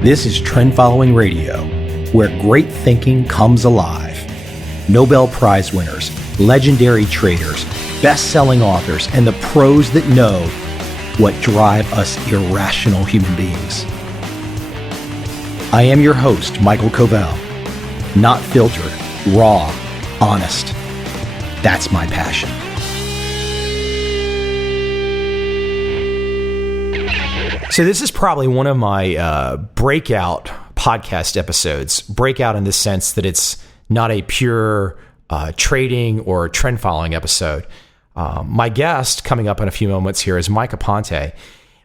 This is Trend Following Radio, where great thinking comes alive. Nobel Prize winners, legendary traders, best-selling authors, and the pros that know what drive us irrational human beings. I am your host, MICHAEL COVEL. Not filtered, raw, honest. That's my passion. So this is probably one of my breakout podcast episodes. Breakout in the sense that it's not a pure trading or trend following episode. My guest coming up in a few moments here is Mike Aponte.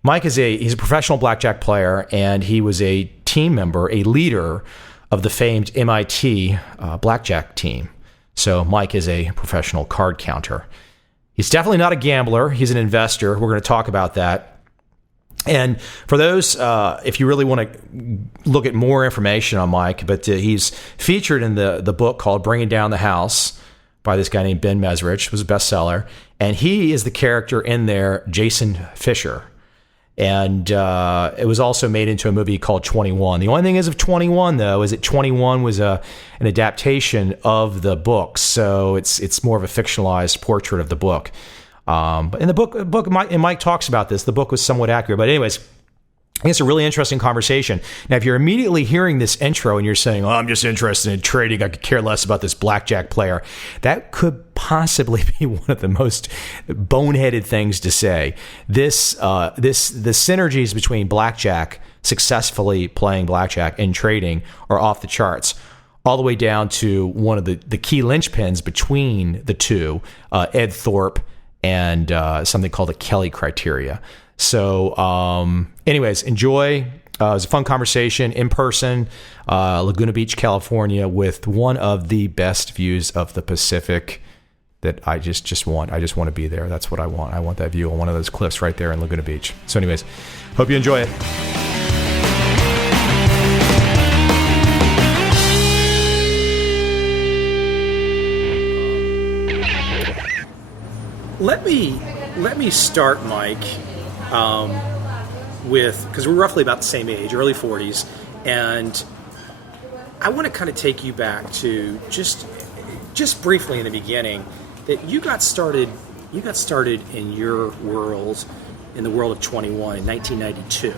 Mike he's a professional blackjack player, and he was a team member, a leader of the famed MIT Blackjack Team. So Mike is a professional card counter. He's definitely not a gambler. He's an investor. We're going to talk about that. And for those, if you really want to look at more information on Mike, but he's featured in the book called Bringing Down the House by this guy named Ben Mesrich. It was a bestseller. And he is the character in there, Jason Fisher. And it was also made into a movie called 21. The only thing is of 21, though, is that 21 was an adaptation of the book. So it's more of a fictionalized portrait of the book. But in the book, Mike talks about this. The book was somewhat accurate. But anyways, I think it's a really interesting conversation. Now, if you're immediately hearing this intro and you're saying, I'm just interested in trading, I could care less about this blackjack player, that could possibly be one of the most boneheaded things to say. The synergies between blackjack, successfully playing blackjack, and trading are off the charts, all the way down to one of the key linchpins between the two, Ed Thorpe, and something called the Kelly criteria. So anyways, enjoy. It was a fun conversation in person, Laguna Beach, California, with one of the best views of the Pacific that I just want. I just want to be there. That's what I want. I want that view on one of those cliffs right there in Laguna Beach. So anyways, hope you enjoy it. Let me start, Mike, with, because we're roughly about the same age, early 40s, and I want to kind of take you back to just briefly in the beginning, that you got started in your world, in the world of 21 in 1992.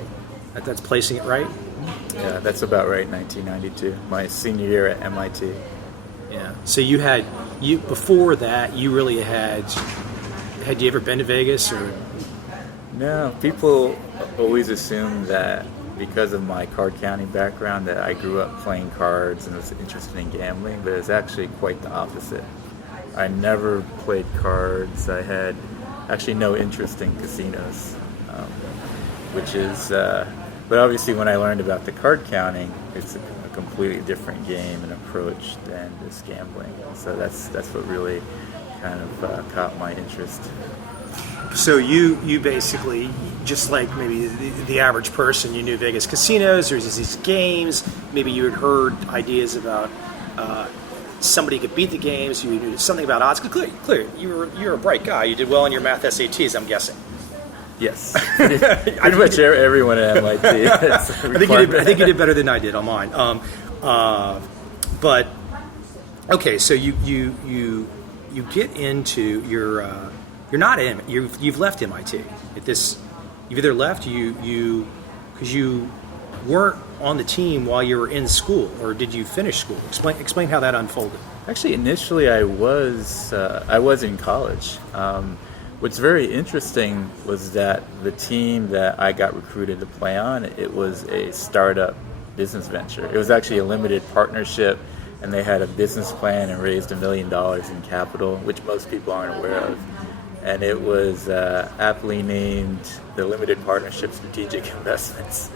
That's placing it right? Yeah, that's about right, 1992, my senior year at MIT. Yeah. So before that, you really had you ever been to Vegas or? No, people always assume that because of my card counting background that I grew up playing cards and was interested in gambling, but it's actually quite the opposite. I never played cards. I had actually no interest in casinos, but obviously when I learned about the card counting, it's a completely different game and approach than this gambling. So that's what really kind of caught my interest. So you basically, just like maybe the average person, you knew Vegas casinos, there's these games, maybe you had heard ideas about somebody could beat the games, you knew something about odds. Clear, you're a bright guy, you did well in your math SATs, I'm guessing. Yes, pretty much everyone at MIT. I think you did better than I did on mine. But okay, so you get into you've left MIT at this. You've either left because you weren't on the team while you were in school, or did you finish school? Explain how that unfolded. Actually, initially I was in college. What's very interesting was that the team that I got recruited to play on, it was a startup business venture. It was actually a limited partnership, and they had a business plan and raised $1 million in capital, which most people aren't aware of. And it was aptly named the Limited Partnership Strategic Investments.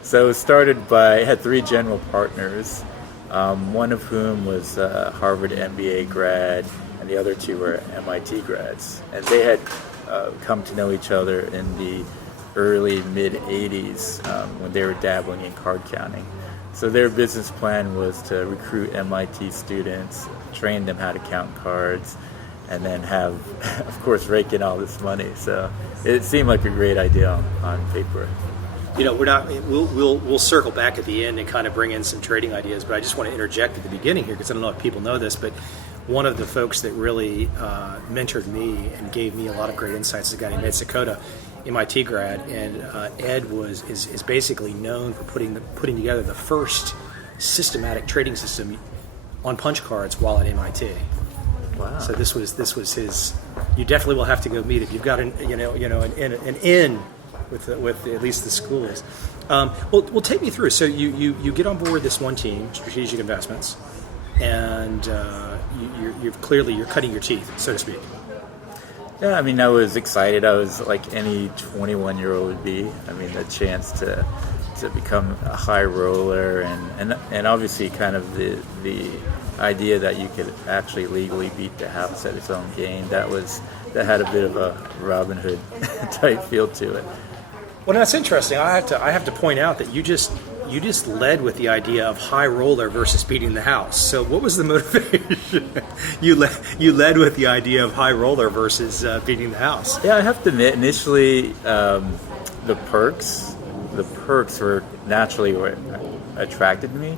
So it had 3 general partners, one of whom was a Harvard MBA grad, and the other 2 were MIT grads. And they had come to know each other in the early, mid-'80s when they were dabbling in card counting. So their business plan was to recruit MIT students, train them how to count cards, and then have, of course, rake in all this money. So it seemed like a great idea on paper. we're not. We'll circle back at the end and kind of bring in some trading ideas. But I just want to interject at the beginning here because I don't know if people know this, but one of the folks that really mentored me and gave me a lot of great insights is a guy named Ed Sakota, MIT grad, and Ed is basically known for putting together the first systematic trading system on punch cards while at MIT. Wow! So this was his. You definitely will have to go meet if you've got an in with at least the schools. Well, take me through. So you get on board this one team, Strategic Investments, and you're cutting your teeth, so to speak. Yeah, I mean, I was excited. I was like any 21-year-old would be. I mean, the chance to become a high roller and obviously kind of the idea that you could actually legally beat the house at its own game. That had a bit of a Robin Hood type feel to it. Well, that's interesting. I have to point out that you just led with the idea of high roller versus beating the house. So what was the motivation? You led with the idea of high roller versus beating the house. Yeah, I have to admit, initially the perks were naturally what attracted me.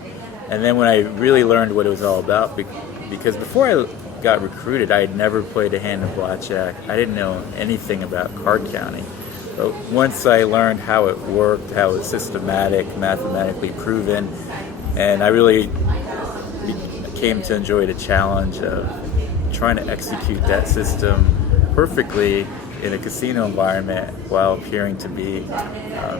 And then when I really learned what it was all about, because before I got recruited, I had never played a hand of blackjack. I didn't know anything about card counting. But once I learned how it worked, how it was systematic, mathematically proven, and I really came to enjoy the challenge of trying to execute that system perfectly in a casino environment while appearing to be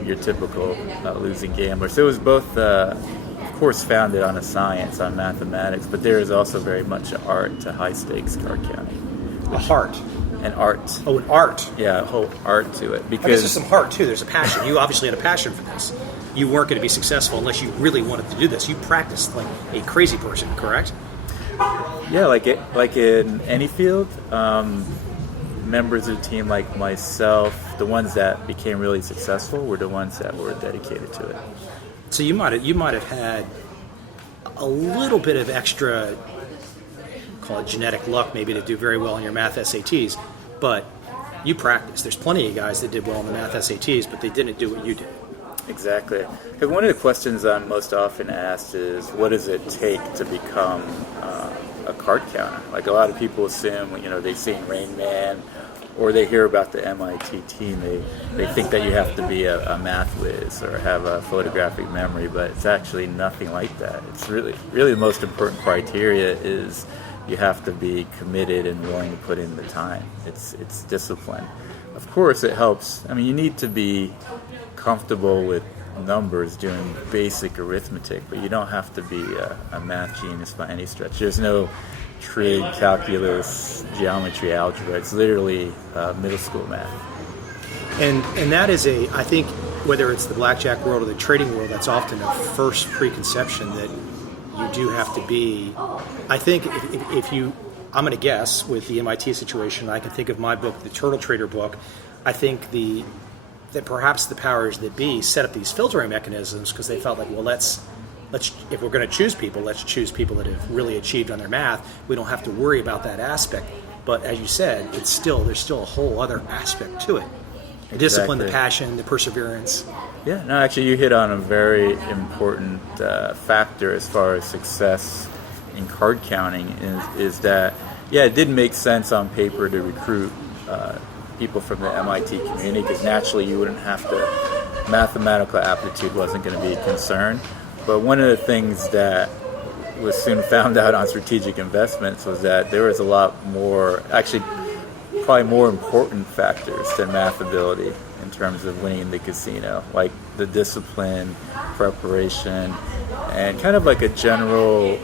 your typical losing gambler. So it was both, of course, founded on a science, on mathematics, but there is also very much an art to high-stakes card counting. A heart. An art. Oh, an art. Yeah, a whole art to it. Because I guess there's some heart, too. There's a passion. You obviously had a passion for this. You weren't going to be successful unless you really wanted to do this. You practiced like a crazy person, correct? Yeah, like in any field, members of the team like myself, the ones that became really successful were the ones that were dedicated to it. So you might have had a little bit of extra, call it genetic luck, maybe to do very well in your math SATs, but you practiced. There's plenty of guys that did well in the math SATs, but they didn't do what you did. Exactly. Because one of the questions I'm most often asked is, what does it take to become a card counter? Like a lot of people assume, they've seen Rain Man, or they hear about the MIT team, they think that you have to be a math whiz or have a photographic memory, but it's actually nothing like that. It's really the most important criteria is you have to be committed and willing to put in the time. It's discipline. Of course, it helps. I mean, you need to be comfortable with numbers doing basic arithmetic, but you don't have to be a math genius by any stretch. There's no trig, calculus, geometry, algebra. It's literally middle school math. And that is I think, whether it's the blackjack world or the trading world, that's often a first preconception that you do have to be. I think if you, I'm going to guess with the MIT situation, I can think of my book, the Turtle Trader book. I think that perhaps the powers that be set up these filtering mechanisms because they felt like, well, let's if we're going to choose people, let's choose people that have really achieved on their math. We don't have to worry about that aspect. But as you said, there's still a whole other aspect to it. The discipline, the passion, the perseverance. Yeah, no, actually you hit on a very important factor as far as success in card counting is that, yeah, it did make sense on paper to recruit people from the MIT community because naturally you wouldn't have to, mathematical aptitude wasn't going to be a concern. But one of the things that was soon found out on strategic investments was that there was a lot more, actually probably more important factors than math ability in terms of winning the casino, like the discipline, preparation, and kind of like a general,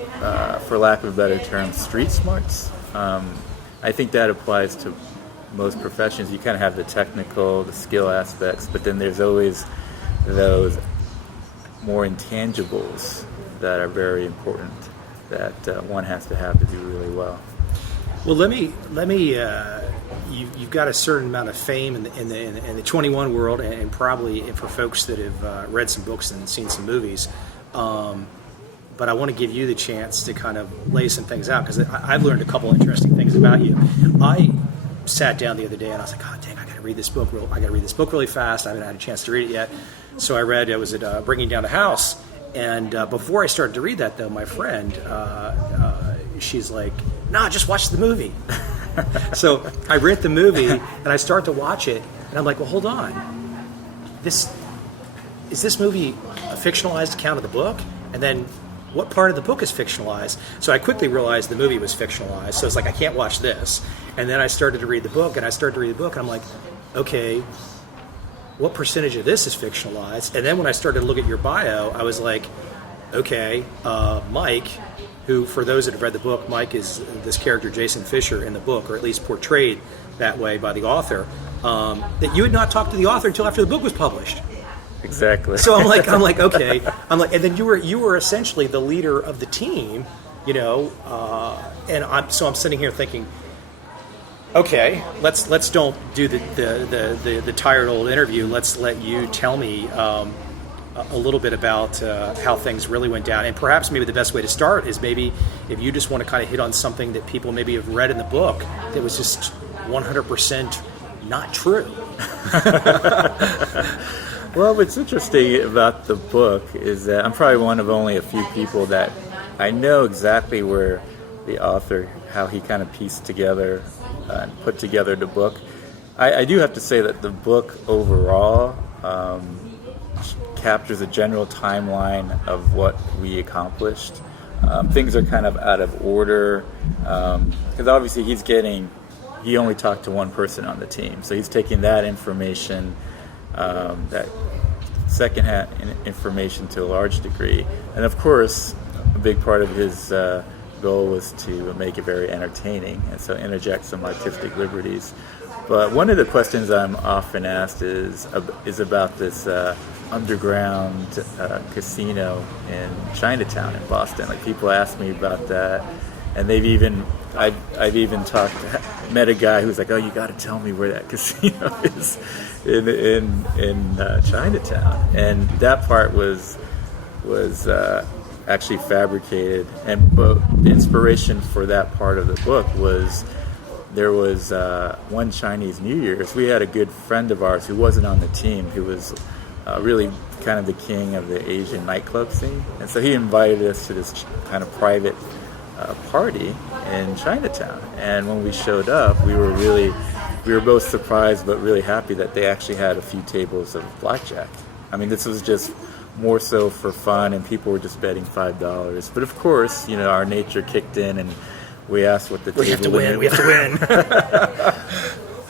for lack of a better term, street smarts. I think that applies to most professions. You kind of have the technical, the skill aspects, but then there's always those more intangibles that are very important that one has to have to do really well. Well, let me. You've got a certain amount of fame in the 21 world, and probably for folks that have read some books and seen some movies. But I want to give you the chance to kind of lay some things out because I've learned a couple interesting things about you. sat down the other day and I was like, "God dang, I got to read this book. I got to read this book really fast. I haven't had a chance to read it yet." So I read. It was at Bringing Down the House. And before I started to read that, though, my friend, she's like, "No, just watch the movie." So I rent the movie and I start to watch it, and I'm like, "Well, hold on. Is this movie a fictionalized account of the book? And then what part of the book is fictionalized?" So I quickly realized the movie was fictionalized. So it's like, I can't watch this. And then I started to read the book, and I'm like, okay, what percentage of this is fictionalized? And then when I started to look at your bio, I was like, okay, Mike, who, for those that have read the book, Mike is this character, Jason Fisher, in the book, or at least portrayed that way by the author, that you had not talked to the author until after the book was published. Exactly. So I'm like, okay. And then you were essentially the leader of the team, and I'm sitting here thinking, okay, let's don't do the tired old interview. Let's let you tell me a little bit about how things really went down, and perhaps maybe the best way to start is maybe if you just want to kind of hit on something that people maybe have read in the book that was just 100% not true. Well, what's interesting about the book is that I'm probably one of only a few people that I know exactly where the author, how he kind of pieced together and put together the book. I do have to say that the book overall captures a general timeline of what we accomplished. Things are kind of out of order because obviously he only talked to one person on the team, so he's taking that information, that second-hand information to a large degree. And of course, a big part of his goal was to make it very entertaining, and so interject some artistic liberties. But one of the questions I'm often asked is about this underground casino in Chinatown in Boston. Like, people ask me about that, and I've even met a guy who's like, "Oh, you got to tell me where that casino is in Chinatown." And that part was actually fabricated. And but the inspiration for that part of the book was there was one Chinese New Year's. We had a good friend of ours who wasn't on the team, who was really kind of the king of the Asian nightclub scene, and so he invited us to this kind of private party in Chinatown. And when we showed up, we were both surprised but really happy that they actually had a few tables of blackjack. I mean, this was just more so for fun, and people were just betting $5. But of course, our nature kicked in, and we asked what the table limit. We have to win.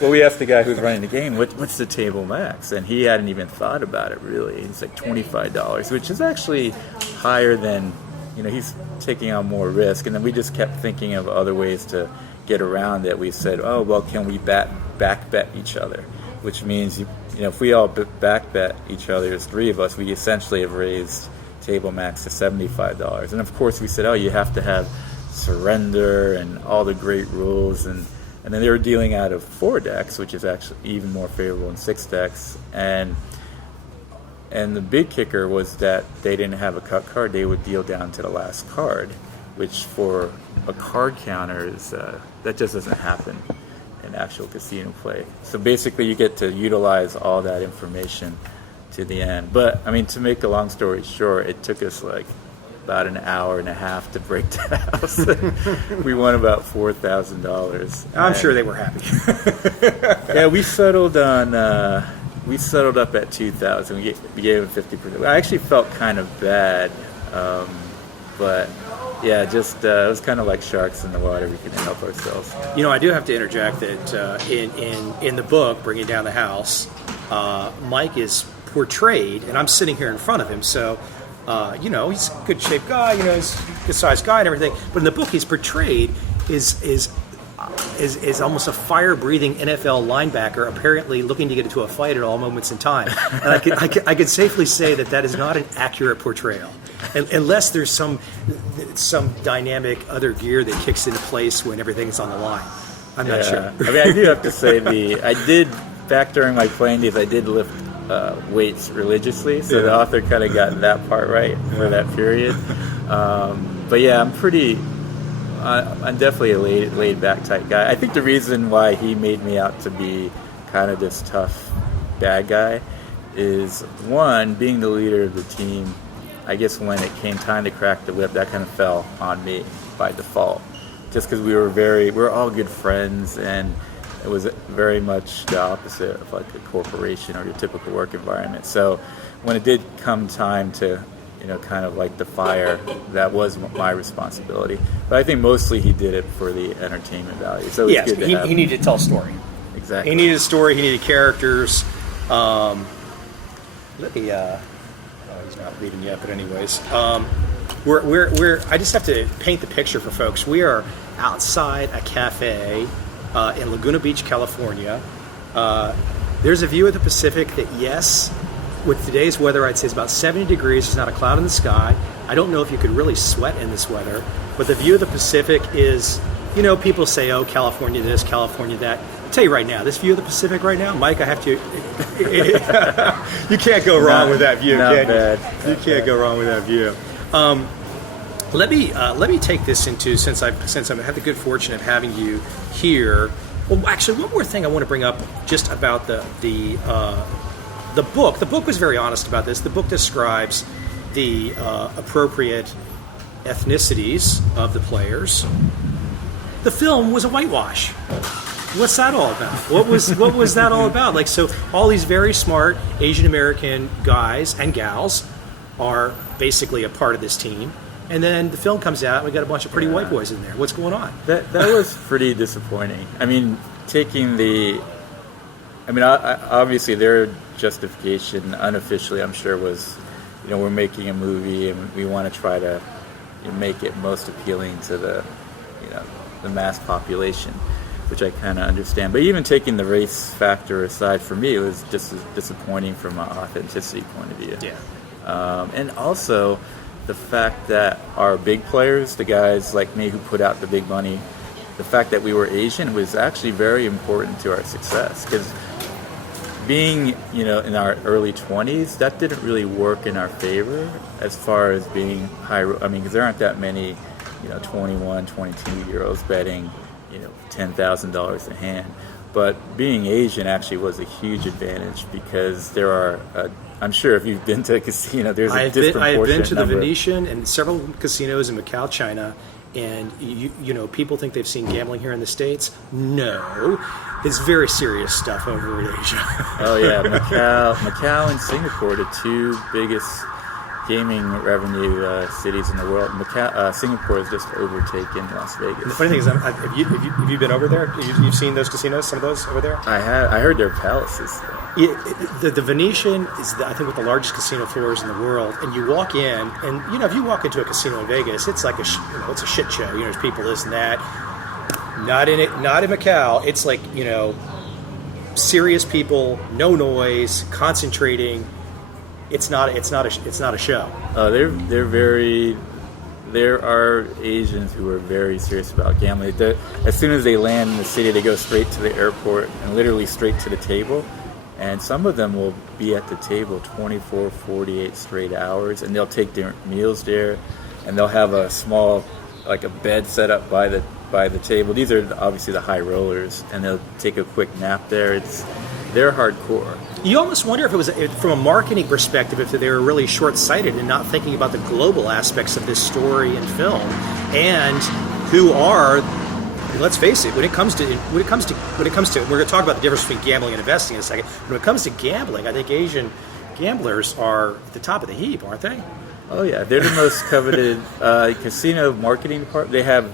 Well, we asked the guy who's running the game, what's the table max? And he hadn't even thought about it, really. He's like $25, which is actually higher than, he's taking on more risk. And then we just kept thinking of other ways to get around it. We said, oh, well, can we back bet each other? Which means, if we all back bet each other, there's three of us, we essentially have raised table max to $75. And of course we said, oh, you have to have surrender and all the great rules. And then they were dealing out of 4 decks, which is actually even more favorable than 6 decks. And the big kicker was that they didn't have a cut card. They would deal down to the last card, which for a card counter is that just doesn't happen in actual casino play. So basically you get to utilize all that information to the end. But I mean, to make a long story short, it took us like about an hour and a half to break the house. We won about $4,000. I'm sure they were happy. Yeah, we settled up at $2,000. We gave them 50%. I actually felt kind of bad, but yeah, just it was kind of like sharks in the water. We couldn't help ourselves. I do have to interject that in the book, Bringing Down the House, Mike is portrayed, and I'm sitting here in front of him, so he's a good shaped guy, he's a good sized guy and everything. But in the book, he's portrayed is almost a fire breathing NFL linebacker, apparently looking to get into a fight at all moments in time. And I could safely say that is not an accurate portrayal, unless there's some dynamic other gear that kicks into place when everything's on the line. I'm not sure. I mean, I do have to say back during my playing days, I did lift weights religiously, so the author kind of got that part right for that period. But yeah, I'm pretty I'm definitely a laid back type guy. I think the reason why he made me out to be kind of this tough bad guy is, one, being the leader of the team. I guess when it came time to crack the whip, that kind of fell on me by default, just because we were all good friends, and it was very much the opposite of like a corporation or your typical work environment. So when it did come time to, kind of like the fire, that was my responsibility. But I think mostly he did it for the entertainment value. So it's good to have. He needed to tell a story. Exactly. He needed a story. He needed characters. Let me. He's not leaving yet, but anyways, we're. I just have to paint the picture for folks. We are outside a cafe in Laguna Beach, California. There's a view of the Pacific that, yes, with today's weather, I'd say it's about 70 degrees. There's not a cloud in the sky. I don't know if you could really sweat in this weather, but the view of the Pacific is, people say, oh, California this, California that. I'll tell you right now, this view of the Pacific right now, Mike, I have to, you can't go wrong with that view, can you? You can't go wrong with that view. Let me take this into, since I've had the good fortune of having you here. Well, actually, one more thing I want to bring up just about the book. The book was very honest about this. The book describes the appropriate ethnicities of the players. The film was a whitewash. What's that all about? What was that all about? Like, so all these very smart Asian American guys and gals are basically a part of this team, and then the film comes out and we got a bunch of pretty white boys in there. What's going on? That was pretty disappointing. I mean, obviously their justification unofficially, I'm sure, was, we're making a movie and we want to try to make it most appealing to the mass population, which I kind of understand. But even taking the race factor aside, for me, it was just disappointing from an authenticity point of view. Yeah. And also the fact that our big players, the guys like me who put out the big money, the fact that we were Asian was actually very important to our success, because being, in our early 20s, that didn't really work in our favor as far as being high. Because there aren't that many, 21, 22-year-olds betting, $10,000 a hand. But being Asian actually was a huge advantage, because there are, I'm sure if you've been to a casino, there's a disproportionate I have been to the number. Venetian and several casinos in Macau, China, and people think they've seen gambling here in the States. No, it's very serious stuff over in Asia. Oh yeah, Macau and Singapore are the two biggest gaming revenue cities in the world. Singapore has just overtaken Las Vegas. The funny thing is, have you been over there? You've seen those casinos, some of those over there? I have. I heard they're palaces. The Venetian is, I think, one of the largest casino floors in the world. And you walk in, and if you walk into a casino in Vegas, it's like it's a shit show. There's people this and that. Not in Macau. It's like serious people, no noise, concentrating. It's not a show. There are Asians who are very serious about gambling. As soon as they land in the city, they go straight to the airport and literally straight to the table. And some of them will be at the table 24, 48 straight hours, and they'll take their meals there, and they'll have a small, like a bed set up by the table. These are obviously the high rollers, and they'll take a quick nap there. They're hardcore. You almost wonder if it was, from a marketing perspective, if they were really short-sighted and not thinking about the global aspects of this story and film, and who are, let's face it, when it comes to, we're going to talk about the difference between gambling and investing in a second. When it comes to gambling, I think Asian gamblers are at the top of the heap, aren't they? Oh yeah, they're the most coveted casino marketing department. They have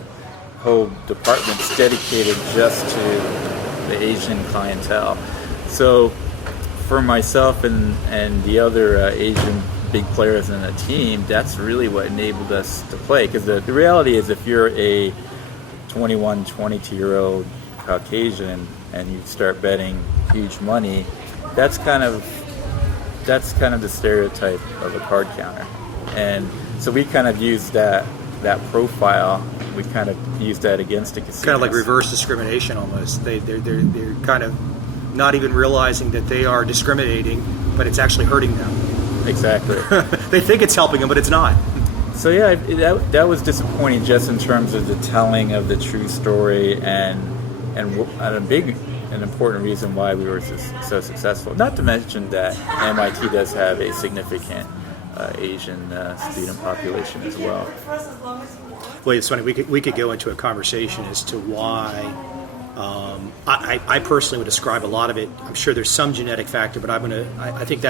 whole departments dedicated just to the Asian clientele. So for myself and the other Asian big players in the team, that's really what enabled us to play. Because the reality is, if you're a 21, 22-year-old Caucasian and you start betting huge money, that's kind of the stereotype of a card counter. And so we kind of used that profile. We kind of used that against the casinos. Kind of like reverse discrimination almost. They're kind of not even realizing that they are discriminating, but it's actually hurting them. Exactly. They think it's helping them, but it's not. So yeah, that was disappointing just in terms of the telling of the true story and an important reason why we were so successful. Not to mention that MIT does have a significant Asian student population as well. Well, it's funny. We could go into a conversation as to why. I personally would describe a lot of it. I'm sure there's some genetic factor, but I think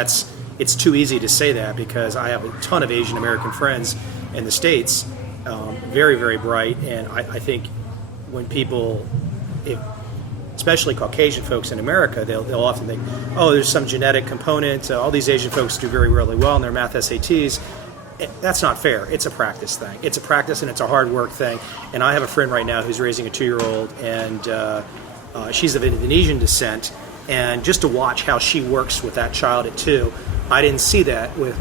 it's too easy to say that because I have a ton of Asian American friends in the States, very, very bright, and I think when people, especially Caucasian folks in America, they'll often think, oh, there's some genetic component. All these Asian folks do very, really well in their math SATs. That's not fair. It's a practice thing. It's a practice and it's a hard work thing. And I have a friend right now who's raising a 2-year-old, and she's of Indonesian descent. And just to watch how she works with that child at 2, I didn't see that with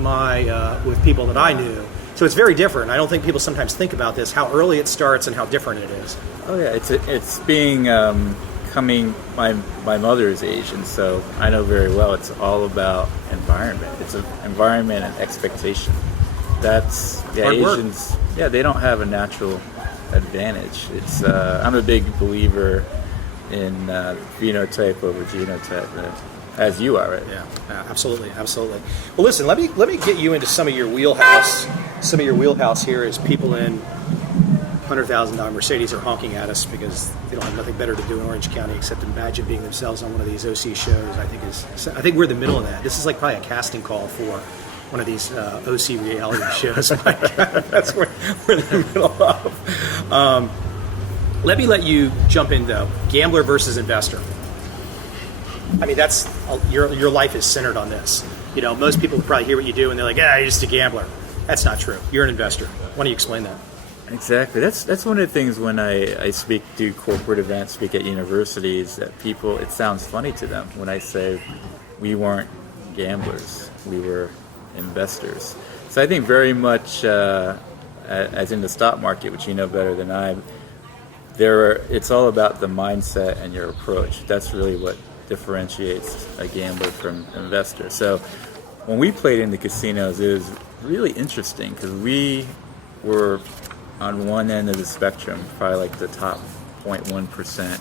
with people that I knew. So it's very different. I don't think people sometimes think about this, how early it starts and how different it is. Oh yeah, it's being my mother is Asian, so I know very well it's all about environment. It's an environment and expectation. That's Asians. Yeah, they don't have a natural advantage. It's I'm a big believer in phenotype over genotype, as you are, right? Yeah, absolutely. Well, listen, let me get you into some of your wheelhouse. Some of your wheelhouse here is people in $100,000 Mercedes are honking at us because they don't have nothing better to do in Orange County except imagine being themselves on one of these OC shows. I think we're in the middle of that. This is like probably a casting call for one of these OC reality shows. That's what we're in the middle of. Let me let you jump in though. Gambler versus investor. I mean, that's your life is centered on this. You know, most people probably hear what you do and they're like, "Yeah, you're just a gambler." That's not true. You're an investor. Why don't you explain that? Exactly. That's one of the things when I do corporate events, speak at universities, that people, it sounds funny to them when I say we weren't gamblers, we were investors. So I think very much, as in the stock market, which you know better than I, it's all about the mindset and your approach. That's really what differentiates a gambler from an investor. So when we played in the casinos, it was really interesting because we were on one end of the spectrum, probably like the top 0.1%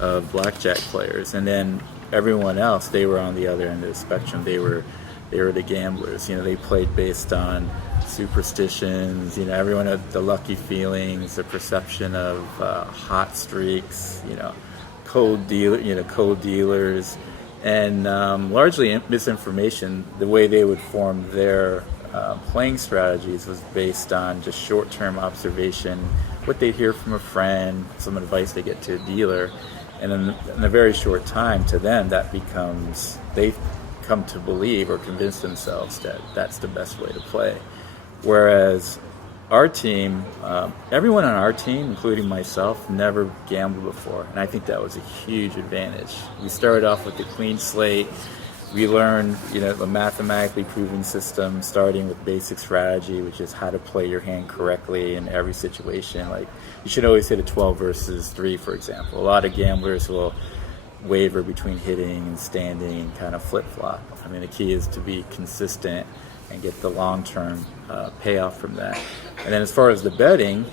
of blackjack players, and then everyone else, they were on the other end of the spectrum. They were the gamblers. You know, they played based on superstitions. You know, everyone had the lucky feelings, the perception of hot streaks. You know, cold dealers, and largely misinformation. The way they would form their playing strategies was based on just short-term observation, what they'd hear from a friend, some advice they get to a dealer, and in a very short time, to them, that becomes, they come to believe or convince themselves that that's the best way to play. Whereas our team, everyone on our team, including myself, never gambled before, and I think that was a huge advantage. We started off with a clean slate. We learned, a mathematically proven system, starting with basic strategy, which is how to play your hand correctly in every situation. Like, you should always hit a 12 versus 3, for example. A lot of gamblers will waver between hitting and standing and kind of flip-flop. I mean, the key is to be consistent and get the long-term payoff from that. And then as far as the betting,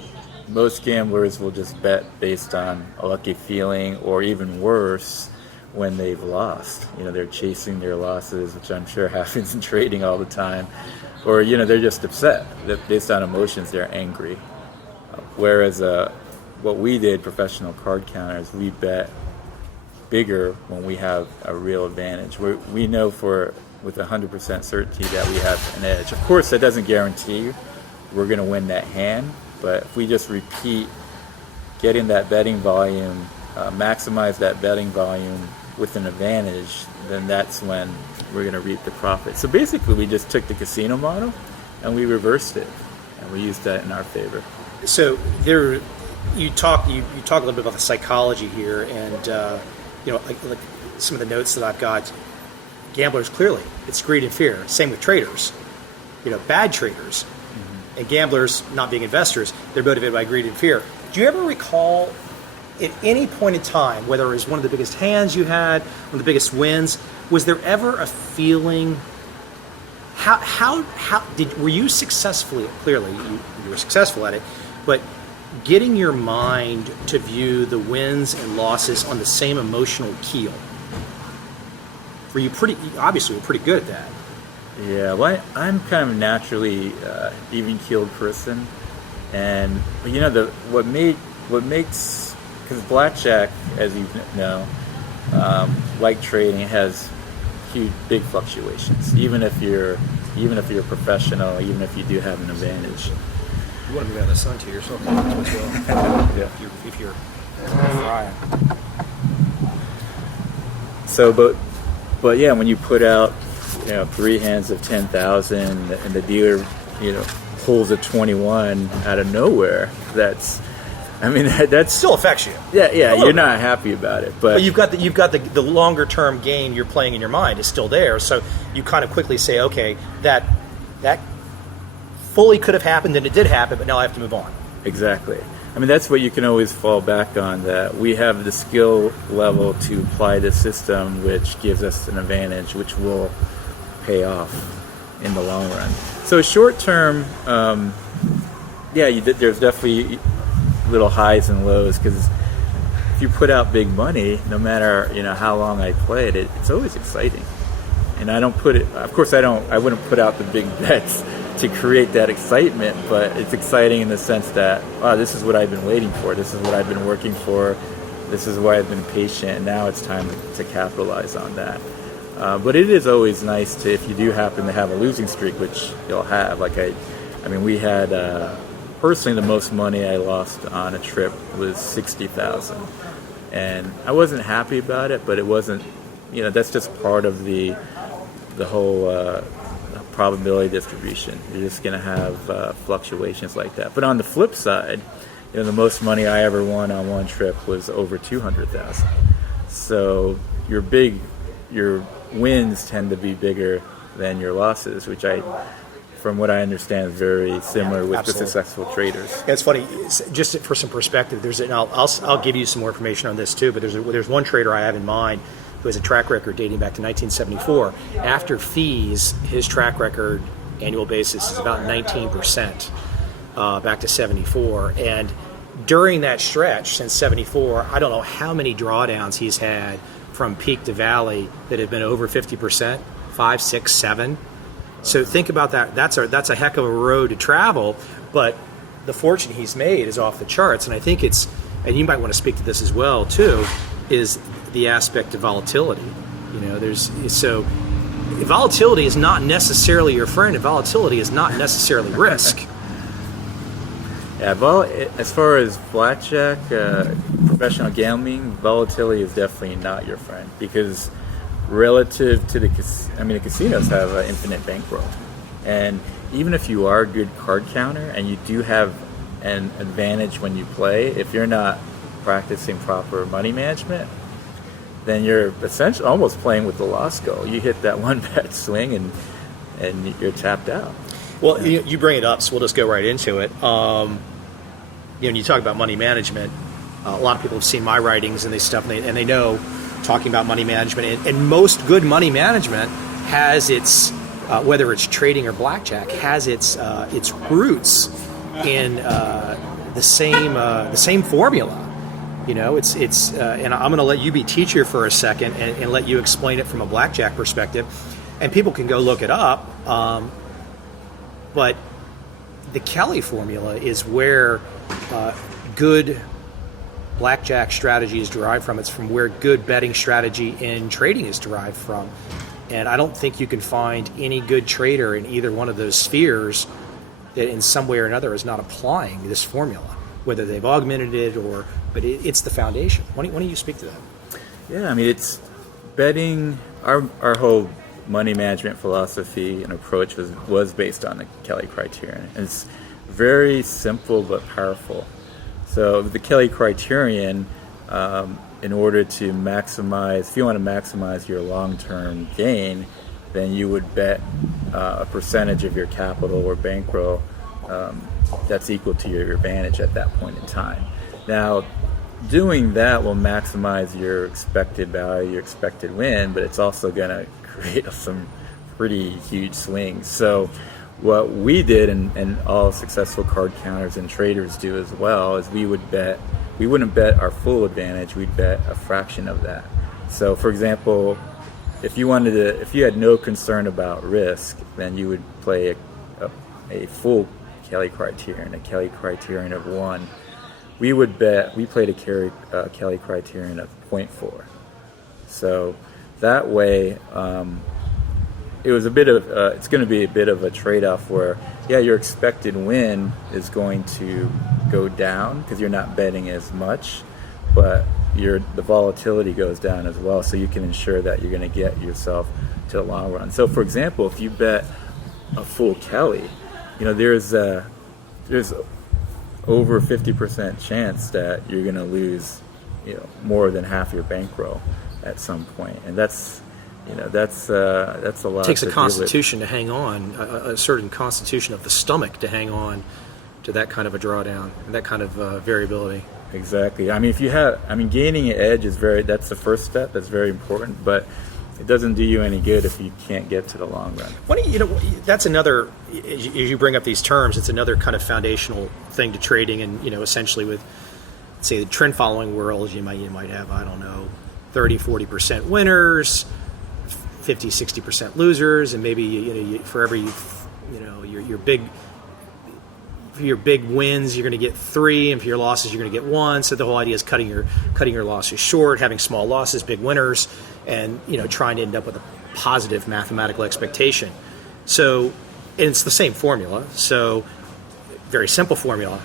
most gamblers will just bet based on a lucky feeling, or even worse, when they've lost. They're chasing their losses, which I'm sure happens in trading all the time. Or, they're just upset. Based on emotions, they're angry. Whereas what we did, professional card counters, we bet bigger when we have a real advantage. We know with 100% certainty that we have an edge. Of course, that doesn't guarantee we're going to win that hand, but if we just repeat getting that betting volume, maximize that betting volume with an advantage, then that's when we're going to reap the profit. So basically, we just took the casino model and we reversed it, and we used that in our favor. So you talk a little bit about the psychology here, and like some of the notes that I've got. Gamblers, clearly, it's greed and fear. Same with traders. Bad traders and gamblers, not being investors, they're motivated by greed and fear. Do you ever recall, at any point in time, whether it was one of the biggest hands you had, one of the biggest wins, was there ever a feeling, were you successfully? Clearly, you were successful at it, but getting your mind to view the wins and losses on the same emotional keel. Were you obviously were pretty good at that? Yeah, well, I'm kind of naturally even-keeled person, and what makes, because blackjack, as you know, like trading, has huge big fluctuations. Even if you're a professional, even if you do have an advantage. You want to move out of the sun to yourself as well. Yeah. If you're frying. So, but yeah, when you put out, 3 hands of 10,000, and the dealer, pulls a 21 out of nowhere, that's still affects you. Yeah, you're not happy about it, but you've got the longer term game you're playing in your mind is still there. So you kind of quickly say, okay, that fully could have happened and it did happen, but now I have to move on. Exactly. That's what you can always fall back on, that we have the skill level to apply the system, which gives us an advantage, which will pay off in the long run. So short term, there's definitely little highs and lows, because if you put out big money, no matter how long I play it, it's always exciting. And I don't put it. Of course, I wouldn't put out the big bets to create that excitement, but it's exciting in the sense that, wow, this is what I've been waiting for. This is what I've been working for. This is why I've been patient, and now it's time to capitalize on that. But it is always nice to, if you do happen to have a losing streak, which you'll have. We had personally the most money I lost on a trip was $60,000, and I wasn't happy about it. But it wasn't, that's just part of the whole probability distribution. You're just going to have fluctuations like that. But on the flip side, the most money I ever won on one trip was over $200,000. So your wins tend to be bigger than your losses, which from what I understand, is very similar with Absolutely. the successful traders. Yeah, it's funny. Just for some perspective, I'll give you some more information on this too. But there's one trader I have in mind who has a track record dating back to 1974. After fees, his track record annual basis is about 19%, back to 74. And during that stretch since 74, I don't know how many drawdowns he's had from peak to valley that have been over 50%, 5, 6, 7. So think about that. That's a heck of a road to travel, but the fortune he's made is off the charts. And I think and you might want to speak to this as well too, is the aspect of volatility. Volatility is not necessarily your friend, and volatility is not necessarily risk. Yeah, as far as blackjack, professional gambling, volatility is definitely not your friend, because relative to the casinos have an infinite bankroll, and even if you are a good card counter and you do have an advantage when you play, if you're not practicing proper money management, then you're essentially almost playing with the lost goal. You hit that one bet swing and you're tapped out. Well, you bring it up, so we'll just go right into it. When you talk about money management, a lot of people have seen my writings and they know talking about money management. And most good money management has its, whether it's trading or blackjack, has its roots in the same formula. And I'm going to let you be teacher for a second and let you explain it from a blackjack perspective. And people can go look it up. But the Kelly formula is where good blackjack strategy is derived from. It's from where good betting strategy in trading is derived from. And I don't think you can find any good trader in either one of those spheres that in some way or another is not applying this formula, whether they've augmented it but it's the foundation. Why don't you speak to that? Yeah, it's betting. Our whole money management philosophy and approach was based on the Kelly criterion. And it's very simple but powerful. So the Kelly criterion, in order to maximize, if you want to maximize your long-term gain, then you would bet a percentage of your capital or bankroll that's equal to your advantage at that point in time. Now, doing that will maximize your expected value, your expected win, but it's also going to create some pretty huge swings. So what we did, and all successful card counters and traders do as well, is we wouldn't bet our full advantage, we'd bet a fraction of that. So for example, if you had no concern about risk, then you would play a full Kelly criterion, a Kelly criterion of 1. We played a Kelly criterion of 0.4. So that way, it was it's going to be a bit of a trade-off where, your expected win is going to go down because you're not betting as much, but the volatility goes down as well, so you can ensure that you're going to get yourself to the long run. So for example, if you bet a full Kelly, there's over 50% chance that you're going to lose more than half your bankroll at some point, and that's a lot. It takes a constitution to hang on, a certain constitution of the stomach to hang on to that kind of a drawdown and that kind of variability. Exactly. Gaining an edge that's the first step. That's very important, but it doesn't do you any good if you can't get to the long run. That's another, as you bring up these terms, it's another kind of foundational thing to trading, and essentially with, say, the trend following world, you might have, 30-40% winners, 50-60% losers, and maybe for every your big wins you're going to get 3, and for your losses you're going to get 1. So the whole idea is cutting your losses short, having small losses, big winners, and trying to end up with a positive mathematical expectation. So, and it's the same formula, so very simple formula.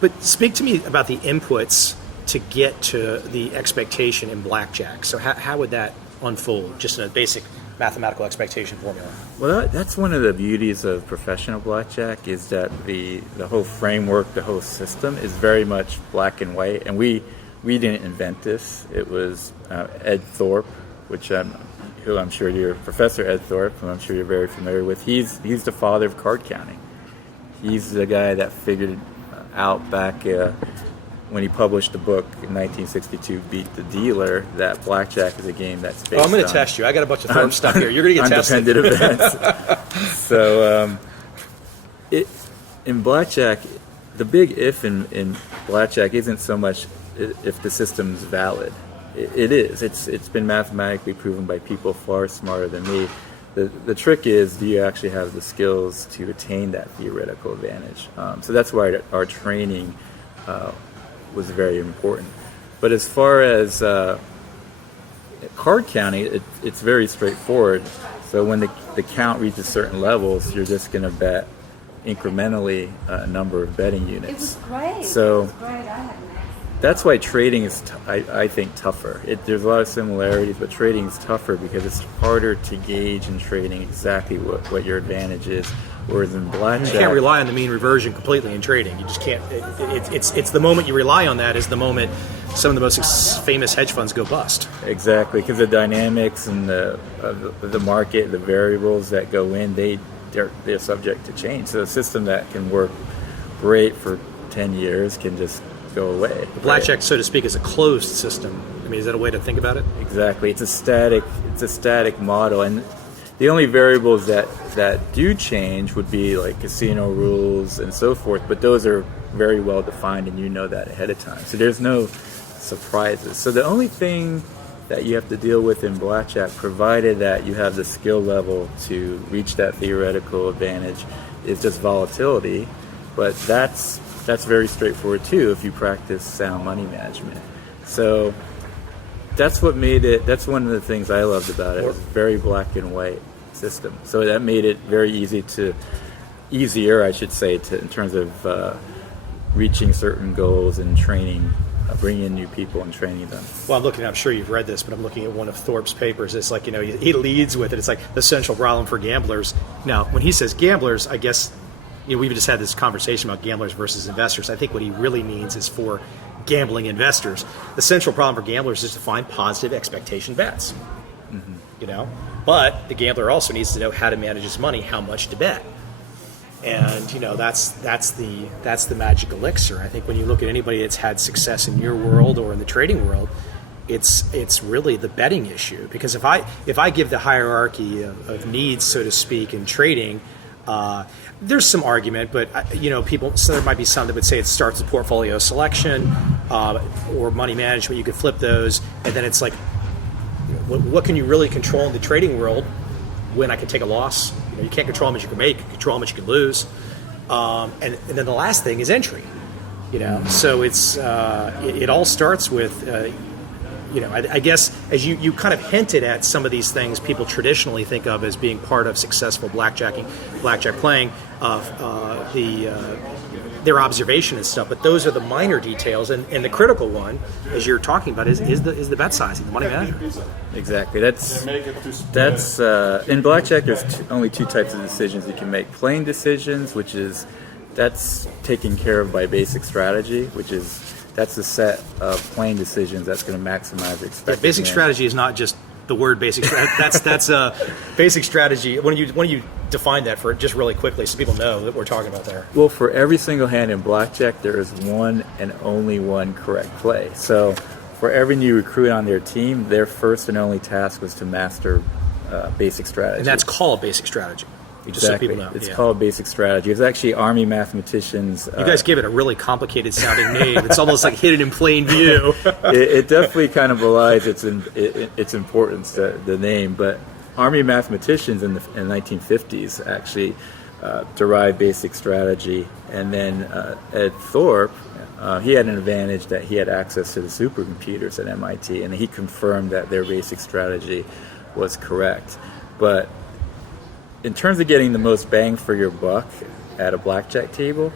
But speak to me about the inputs to get to the expectation in blackjack. So how would that unfold, just in a basic mathematical expectation formula? Well, that's one of the beauties of professional blackjack, is that the whole framework, the whole system is very much black and white. And we didn't invent this. It was Ed Thorpe, who I'm sure you're Professor Ed Thorpe, who I'm sure you're very familiar with. He's the father of card counting. He's the guy that figured out back when he published the book in 1962, Beat the Dealer, that blackjack is a game that's based on... I'm going to test you. I got a bunch of Thorpe stuff here. You're going to get tested. Undependent events. So in blackjack, the big if in blackjack isn't so much if the system's valid. It is. It's been mathematically proven by people far smarter than me. The trick is, do you actually have the skills to attain that theoretical advantage? So that's why our training was very important. But as far as card counting, it's very straightforward. So when the count reaches certain levels, you're just going to bet incrementally a number of betting units. It was great. So it was great. I had that's why trading is, I think, tougher. There's a lot of similarities, but trading is tougher because it's harder to gauge in trading exactly what your advantage is. Whereas in blackjack, you can't rely on the mean reversion completely in trading. You just can't. It's the moment you rely on that is the moment some of the most famous hedge funds go bust. Exactly, because the dynamics and the market, the variables that go in, they're subject to change. So a system that can work great for 10 years can just go away. The blackjack, so to speak, is a closed system. I mean, is that a way to think about it? Exactly. It's a static model, and the only variables that do change would be like casino rules and so forth, but those are very well defined and you know that ahead of time. So there's no surprises. So the only thing that you have to deal with in blackjack, provided that you have the skill level to reach that theoretical advantage, is just volatility. But that's very straightforward too if you practice sound money management. So that's what made it, that's one of the things I loved about it. It was a very black and white system. So that made it very easier, I should say, in terms of reaching certain goals and training, bringing in new people and training them. Well, I'm sure you've read this, but I'm looking at one of Thorpe's papers. It's like, he leads with it. It's like the central problem for gamblers. Now, when he says gamblers, I guess, we've just had this conversation about gamblers versus investors. I think what he really means is for gambling investors. The central problem for gamblers is to find positive expectation bets. Mm-hmm. But the gambler also needs to know how to manage his money, how much to bet. And that's the magic elixir. I think when you look at anybody that's had success in your world or in the trading world, it's really the betting issue. Because if I give the hierarchy of needs, so to speak, in trading, there's some argument, but so there might be some that would say it starts with portfolio selection or money management. You could flip those, and then it's like, what can you really control in the trading world? When I can take a loss, you can't control how much you can make, you control how much you can lose, and then the last thing is entry. So it's it all starts with. I guess as you kind of hinted at some of these things people traditionally think of as being part of successful blackjack playing, their observation and stuff, but those are the minor details, and the critical one, as you're talking about, is the bet sizing, the money management. Exactly. That's in blackjack. There's only two types of decisions you can make: playing decisions, that's taken care of by basic strategy, that's the set of playing decisions that's going to maximize expected. Basic strategy is not just the word basic strategy. That's basic strategy. When you define that for just really quickly, so people know that we're talking about there? Well, for every single hand in blackjack, there is one and only one correct play. So for every new recruit on their team, their first and only task was to master basic strategy. And that's called basic strategy. Exactly. Just so people know. It's called basic strategy. It's actually Army mathematicians. You guys give it a really complicated sounding name. It's almost like hidden in plain view. It definitely kind of belies its importance, the name. But Army mathematicians in the 1950s actually derived basic strategy. And then Ed Thorpe, he had an advantage that he had access to the supercomputers at MIT, and he confirmed that their basic strategy was correct. But in terms of getting the most bang for your buck at a blackjack table,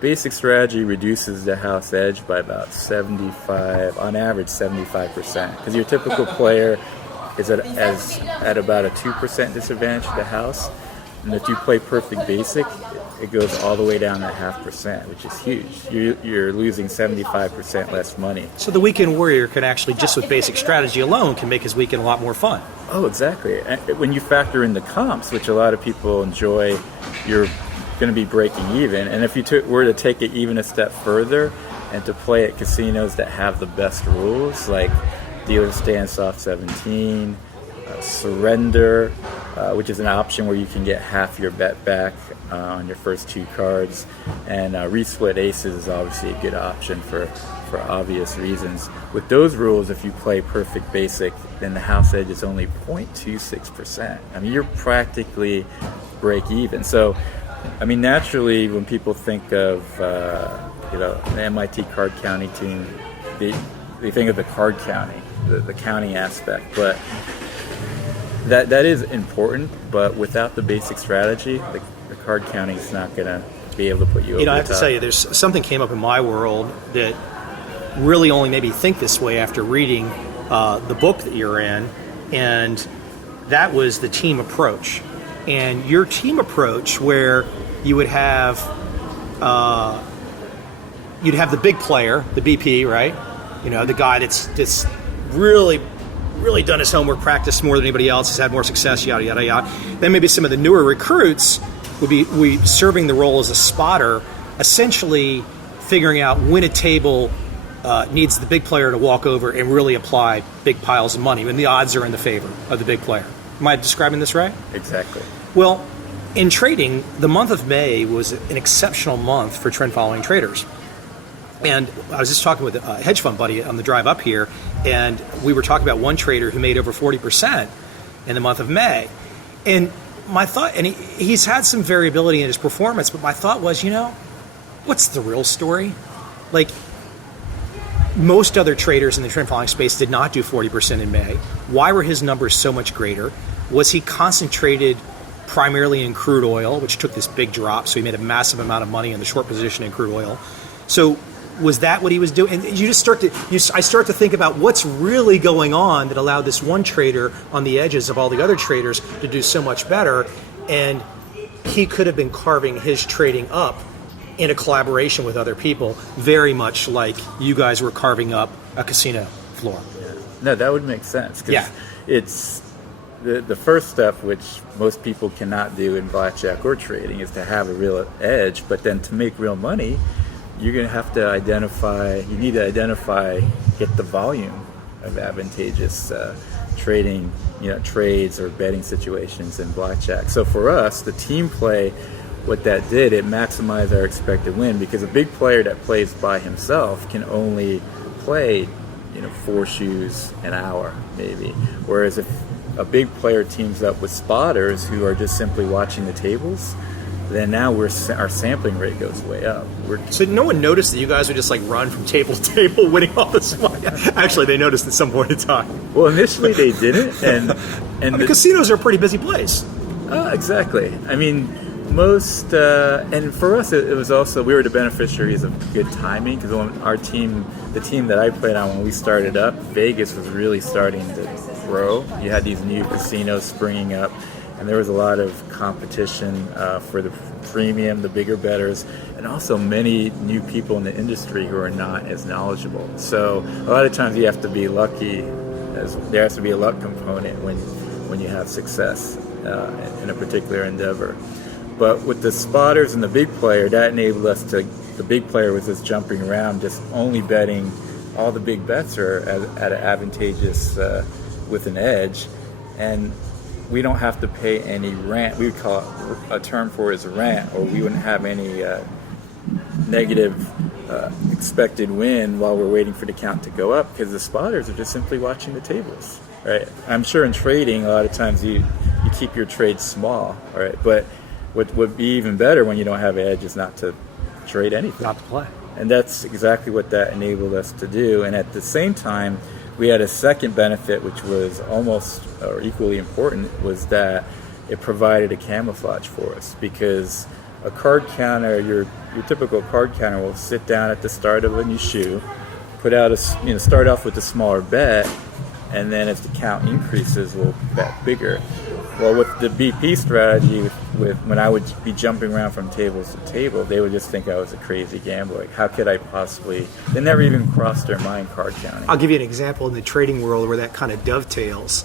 basic strategy reduces the house edge by about 75%, on average 75%. Because your typical player is at about a 2% disadvantage to the house. And if you play perfect basic, it goes all the way down to 0.5%, which is huge. You're losing 75% less money. So the weekend warrior can actually, just with basic strategy alone, can make his weekend a lot more fun. Oh, exactly. When you factor in the comps, which a lot of people enjoy, you're going to be breaking even. And if you were to take it even a step further and to play at casinos that have the best rules, like dealer stand soft 17, surrender, which is an option where you can get half your bet back on your first two cards, and resplit aces is obviously a good option for obvious reasons. With those rules, if you play perfect basic, then the house edge is only 0.26%. I mean, you're practically break even. So, I mean, naturally, when people think of the MIT card counting team, they think of the card counting, the counting aspect, but that is important. But without the basic strategy, the card counting is not going to be able to put you over the top. I have to tell you, there's something came up in my world that really only made me think this way after reading the book that you're in, and that was the team approach. And your team approach, where you would have you'd have the big player, the BP, right? The guy that's really done his homework, practiced more than anybody else, has had more success, yada yada yada. Then maybe some of the newer recruits would be serving the role as a spotter, essentially figuring out when a table needs the big player to walk over and really apply big piles of money when the odds are in the favor of the big player. Am I describing this right? Exactly. Well, in trading, the month of May was an exceptional month for trend following traders. And I was just talking with a hedge fund buddy on the drive up here, and we were talking about one trader who made over 40% in the month of May. And my thought, and he's had some variability in his performance, but my thought was, what's the real story? Like, most other traders in the trend following space did not do 40% in May. Why were his numbers so much greater? Was he concentrated primarily in crude oil, which took this big drop, so he made a massive amount of money in the short position in crude oil? So was that what he was doing? And I start to think about what's really going on that allowed this one trader on the edges of all the other traders to do so much better, and he could have been carving his trading up in a collaboration with other people, very much like you guys were carving up a casino floor. Yeah. No, that would make sense. It's the first step, which most people cannot do in blackjack or trading, is to have a real edge. But then to make real money, you're going to have to identify, get the volume of advantageous trading, trades or betting situations in blackjack. So for us, the team play, what that did, it maximized our expected win, because a big player that plays by himself can only play 4 shoes an hour maybe, whereas if a big player teams up with spotters who are just simply watching the tables, then now our sampling rate goes way up. So no one noticed that you guys would just like run from table to table winning all this money? Actually, they noticed at some point in time. Well, initially they didn't, and the casinos are a pretty busy place. Exactly. I mean, most, and for us it was also, we were the beneficiaries of good timing, because when the team that I played on when we started up, Vegas was really starting to grow. You had these new casinos springing up, and there was a lot of competition for the premium, the bigger bettors, and also many new people in the industry who are not as knowledgeable. So a lot of times you have to be lucky, there has to be a luck component when you have success in a particular endeavor. But with the spotters and the big player, that enabled us to, the big player was just jumping around, just only betting, all the big bets are at an advantageous, with an edge, and we don't have to pay any rent. We would call it, a term for it is rent, or we wouldn't have any negative expected win while we're waiting for the count to go up, because the spotters are just simply watching the tables, right? I'm sure in trading, a lot of times you keep your trades small, all right? But what would be even better when you don't have an edge is not to trade anything. Not to play. And that's exactly what that enabled us to do. And at the same time, we had a second benefit, which was almost or equally important, was that it provided a camouflage for us, because a card counter, your typical card counter will sit down at the start of a new shoe, put out start off with a smaller bet, and then as the count increases, we'll bet bigger. Well, with the BP strategy, with when I would be jumping around from tables to table, they would just think I was a crazy gambler. Like, how could I possibly? They never even crossed their mind card counting. I'll give you an example in the trading world where that kind of dovetails.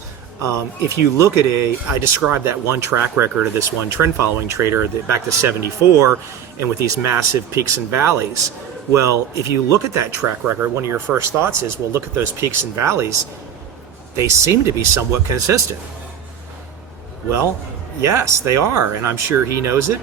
If you look at I described that one track record of this one trend following trader back to 74, and with these massive peaks and valleys. Well, if you look at that track record, one of your first thoughts is, well, look at those peaks and valleys. They seem to be somewhat consistent. Well, yes, they are, and I'm sure he knows it,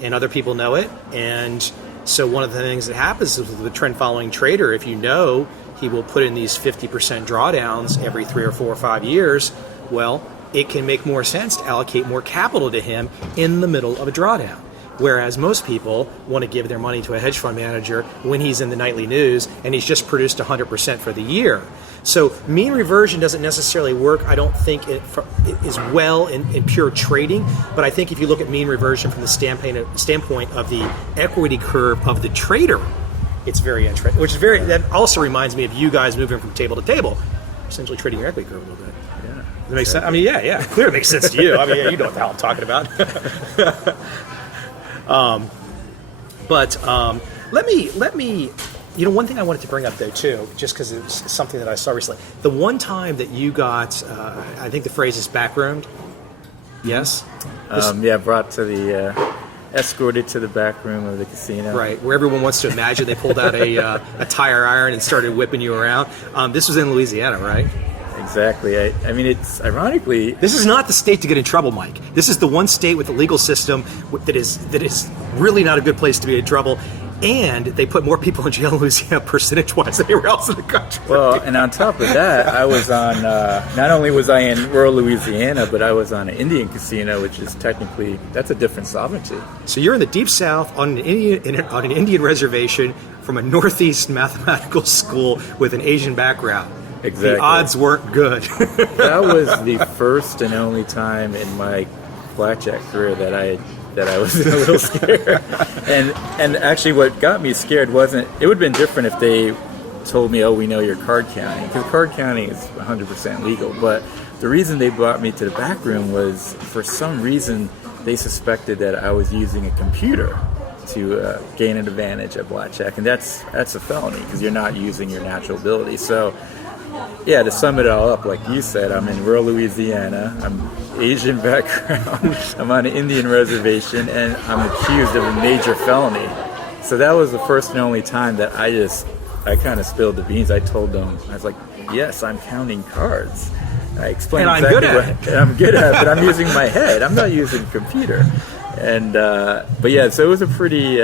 and other people know it. And so one of the things that happens with the trend-following trader, if you know he will put in these 50% drawdowns every 3 or 4 or 5 years, well, it can make more sense to allocate more capital to him in the middle of a drawdown. Whereas most people want to give their money to a hedge fund manager when he's in the nightly news and he's just produced 100% for the year. So mean reversion doesn't necessarily work, I don't think, it is well in pure trading, but I think if you look at mean reversion from the standpoint of the equity curve of the trader, it's very interesting. That also reminds me of you guys moving from table to table, essentially trading your equity curve a little bit. Yeah, Does that make sense? I mean, yeah, clearly makes sense to you. I mean, yeah, you know what the hell I'm talking about. Let me. One thing I wanted to bring up though too, just because it's something that I saw recently. The one time that you got, I think the phrase is backroomed. Yes. Brought to the, escorted to the back room of the casino. Right, where everyone wants to imagine they pulled out a tire iron and started whipping you around. This was in Louisiana, right? Exactly. I mean, it's ironically. This is not the state to get in trouble, Mike. This is the one state with a legal system that is really not a good place to be in trouble. And they put more people in jail in Louisiana percentage-wise than anywhere else in the country. Well, and on top of that, I was on, not only was I in rural Louisiana, but I was on an Indian casino, which is technically, that's a different sovereignty. So you're in the Deep South on an Indian reservation from a Northeast mathematical school with an Asian background. Exactly. The odds weren't good. That was the first and only time in my blackjack career that I was a little scared. And actually what got me scared wasn't, it would have been different if they told me, oh, we know you're card counting, because card counting is 100% legal. But the reason they brought me to the back room was, for some reason, they suspected that I was using a computer to gain an advantage at blackjack. And that's a felony, because you're not using your natural ability. So yeah, to sum it all up, like you said, I'm in rural Louisiana, I'm Asian background, I'm on an Indian reservation, and I'm accused of a major felony. So that was the first and only time that I just I kind of spilled the beans. I told them, I was like, yes, I'm counting cards. I explained And exactly I'm good at what I'm good at, but I'm using my head. I'm not using a computer. And but yeah, so it was a pretty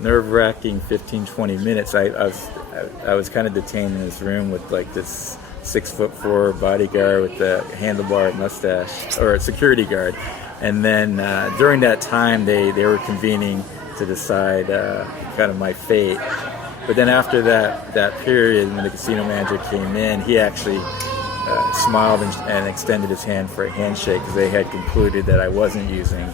nerve-wracking 15-20 minutes. I was kind of detained in this room with like this 6'4" bodyguard with the handlebar mustache, or a security guard. And then during that time, they were convening to decide kind of my fate. But then after that period, when the casino manager came in, he actually smiled and extended his hand for a handshake, because they had concluded that I wasn't using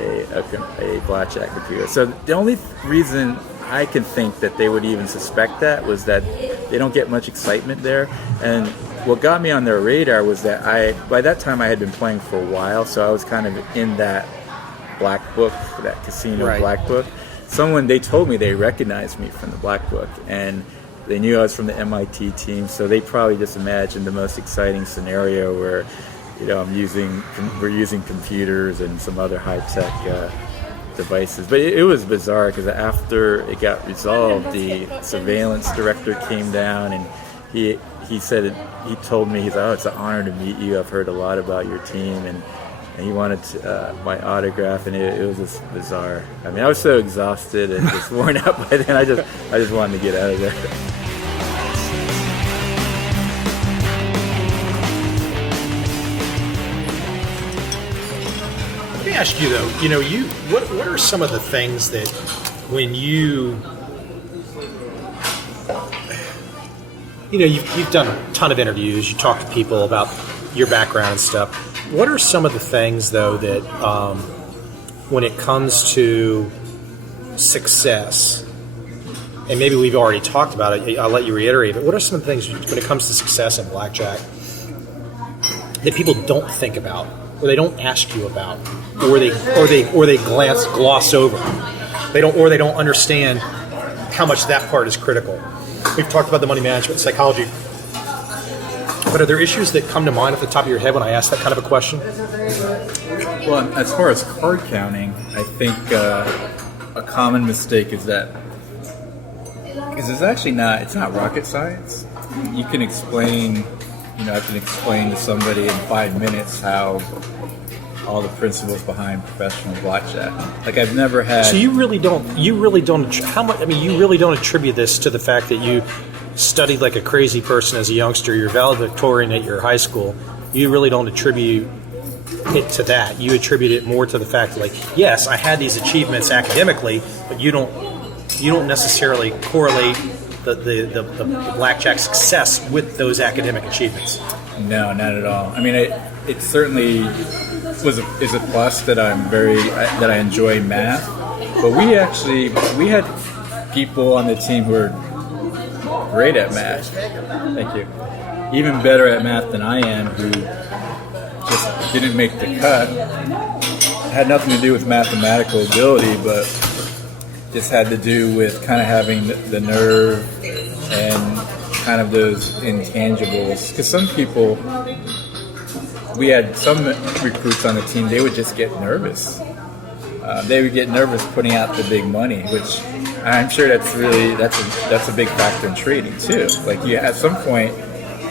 a blackjack computer. So the only reason I can think that they would even suspect that was that they don't get much excitement there. And what got me on their radar was that by that time I had been playing for a while, so I was kind of in that black book, that casino Right. black book. They told me they recognized me from the black book, and they knew I was from the MIT team, so they probably just imagined the most exciting scenario where, we're using computers and some other high-tech devices. But it was bizarre, because after it got resolved, the surveillance director came down, and he told me, he's like, oh, it's an honor to meet you. I've heard a lot about your team, and he wanted my autograph, and it was just bizarre. I mean, I was so exhausted and just worn out by then. I just wanted to get out of there. Let me ask you though, what are some of the things that when you've done a ton of interviews, you talk to people about your background and stuff. What are some of the things though that when it comes to success, and maybe we've already talked about it, I'll let you reiterate, but what are some of the things when it comes to success in blackjack that people don't think about, or they don't ask you about, or they gloss over? They don't understand how much that part is critical. We've talked about the money management, psychology, but are there issues that come to mind off the top of your head when I ask that kind of a question? Well, as far as card counting, I think a common mistake is that, because it's not rocket science. You can explain, I can explain to somebody in 5 minutes how all the principles behind professional blackjack. Like, I've never had. So you really don't attribute this to the fact that you studied like a crazy person as a youngster, you're valedictorian at your high school. You really don't attribute it to that. You attribute it more to the fact that, like, yes, I had these achievements academically, but you don't necessarily correlate the blackjack success with those academic achievements. No, not at all. I mean, it certainly is a plus that that I enjoy math. But we had people on the team who were great at math. Thank you. Even better at math than I am, who just didn't make the cut. It had nothing to do with mathematical ability, but just had to do with kind of having the nerve and kind of those intangibles. Because some people, we had some recruits on the team, they would just get nervous. They would get nervous putting out the big money, which I'm sure that's a big factor in trading too. Like, at some point,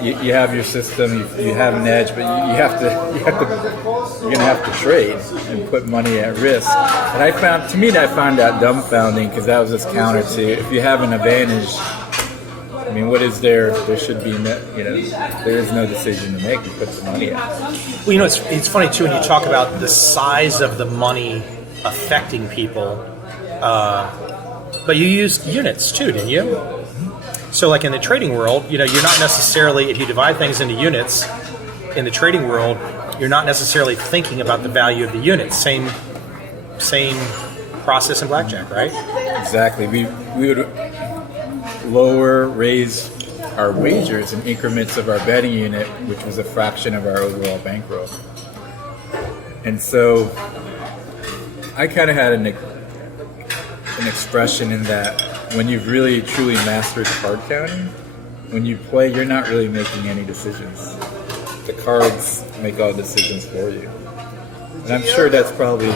you have your system, you have an edge, but you're gonna have to trade and put money at risk. And I found that dumbfounding, because that was just counter to, if you have an advantage, I mean, what is there? There should be there is no decision to make. You put the money out. Well, it's funny too when you talk about the size of the money affecting people. But you used units too, didn't you? So, like in the trading world, you're not necessarily, if you divide things into units, in the trading world, you're not necessarily thinking about the value of the units. Same process in blackjack, right? Exactly. We would raise our wagers in increments of our betting unit, which was a fraction of our overall bankroll. And so I kind of had an expression in that when you've really truly mastered card counting, when you play, you're not really making any decisions. The cards make all decisions for you. And I'm sure that's probably...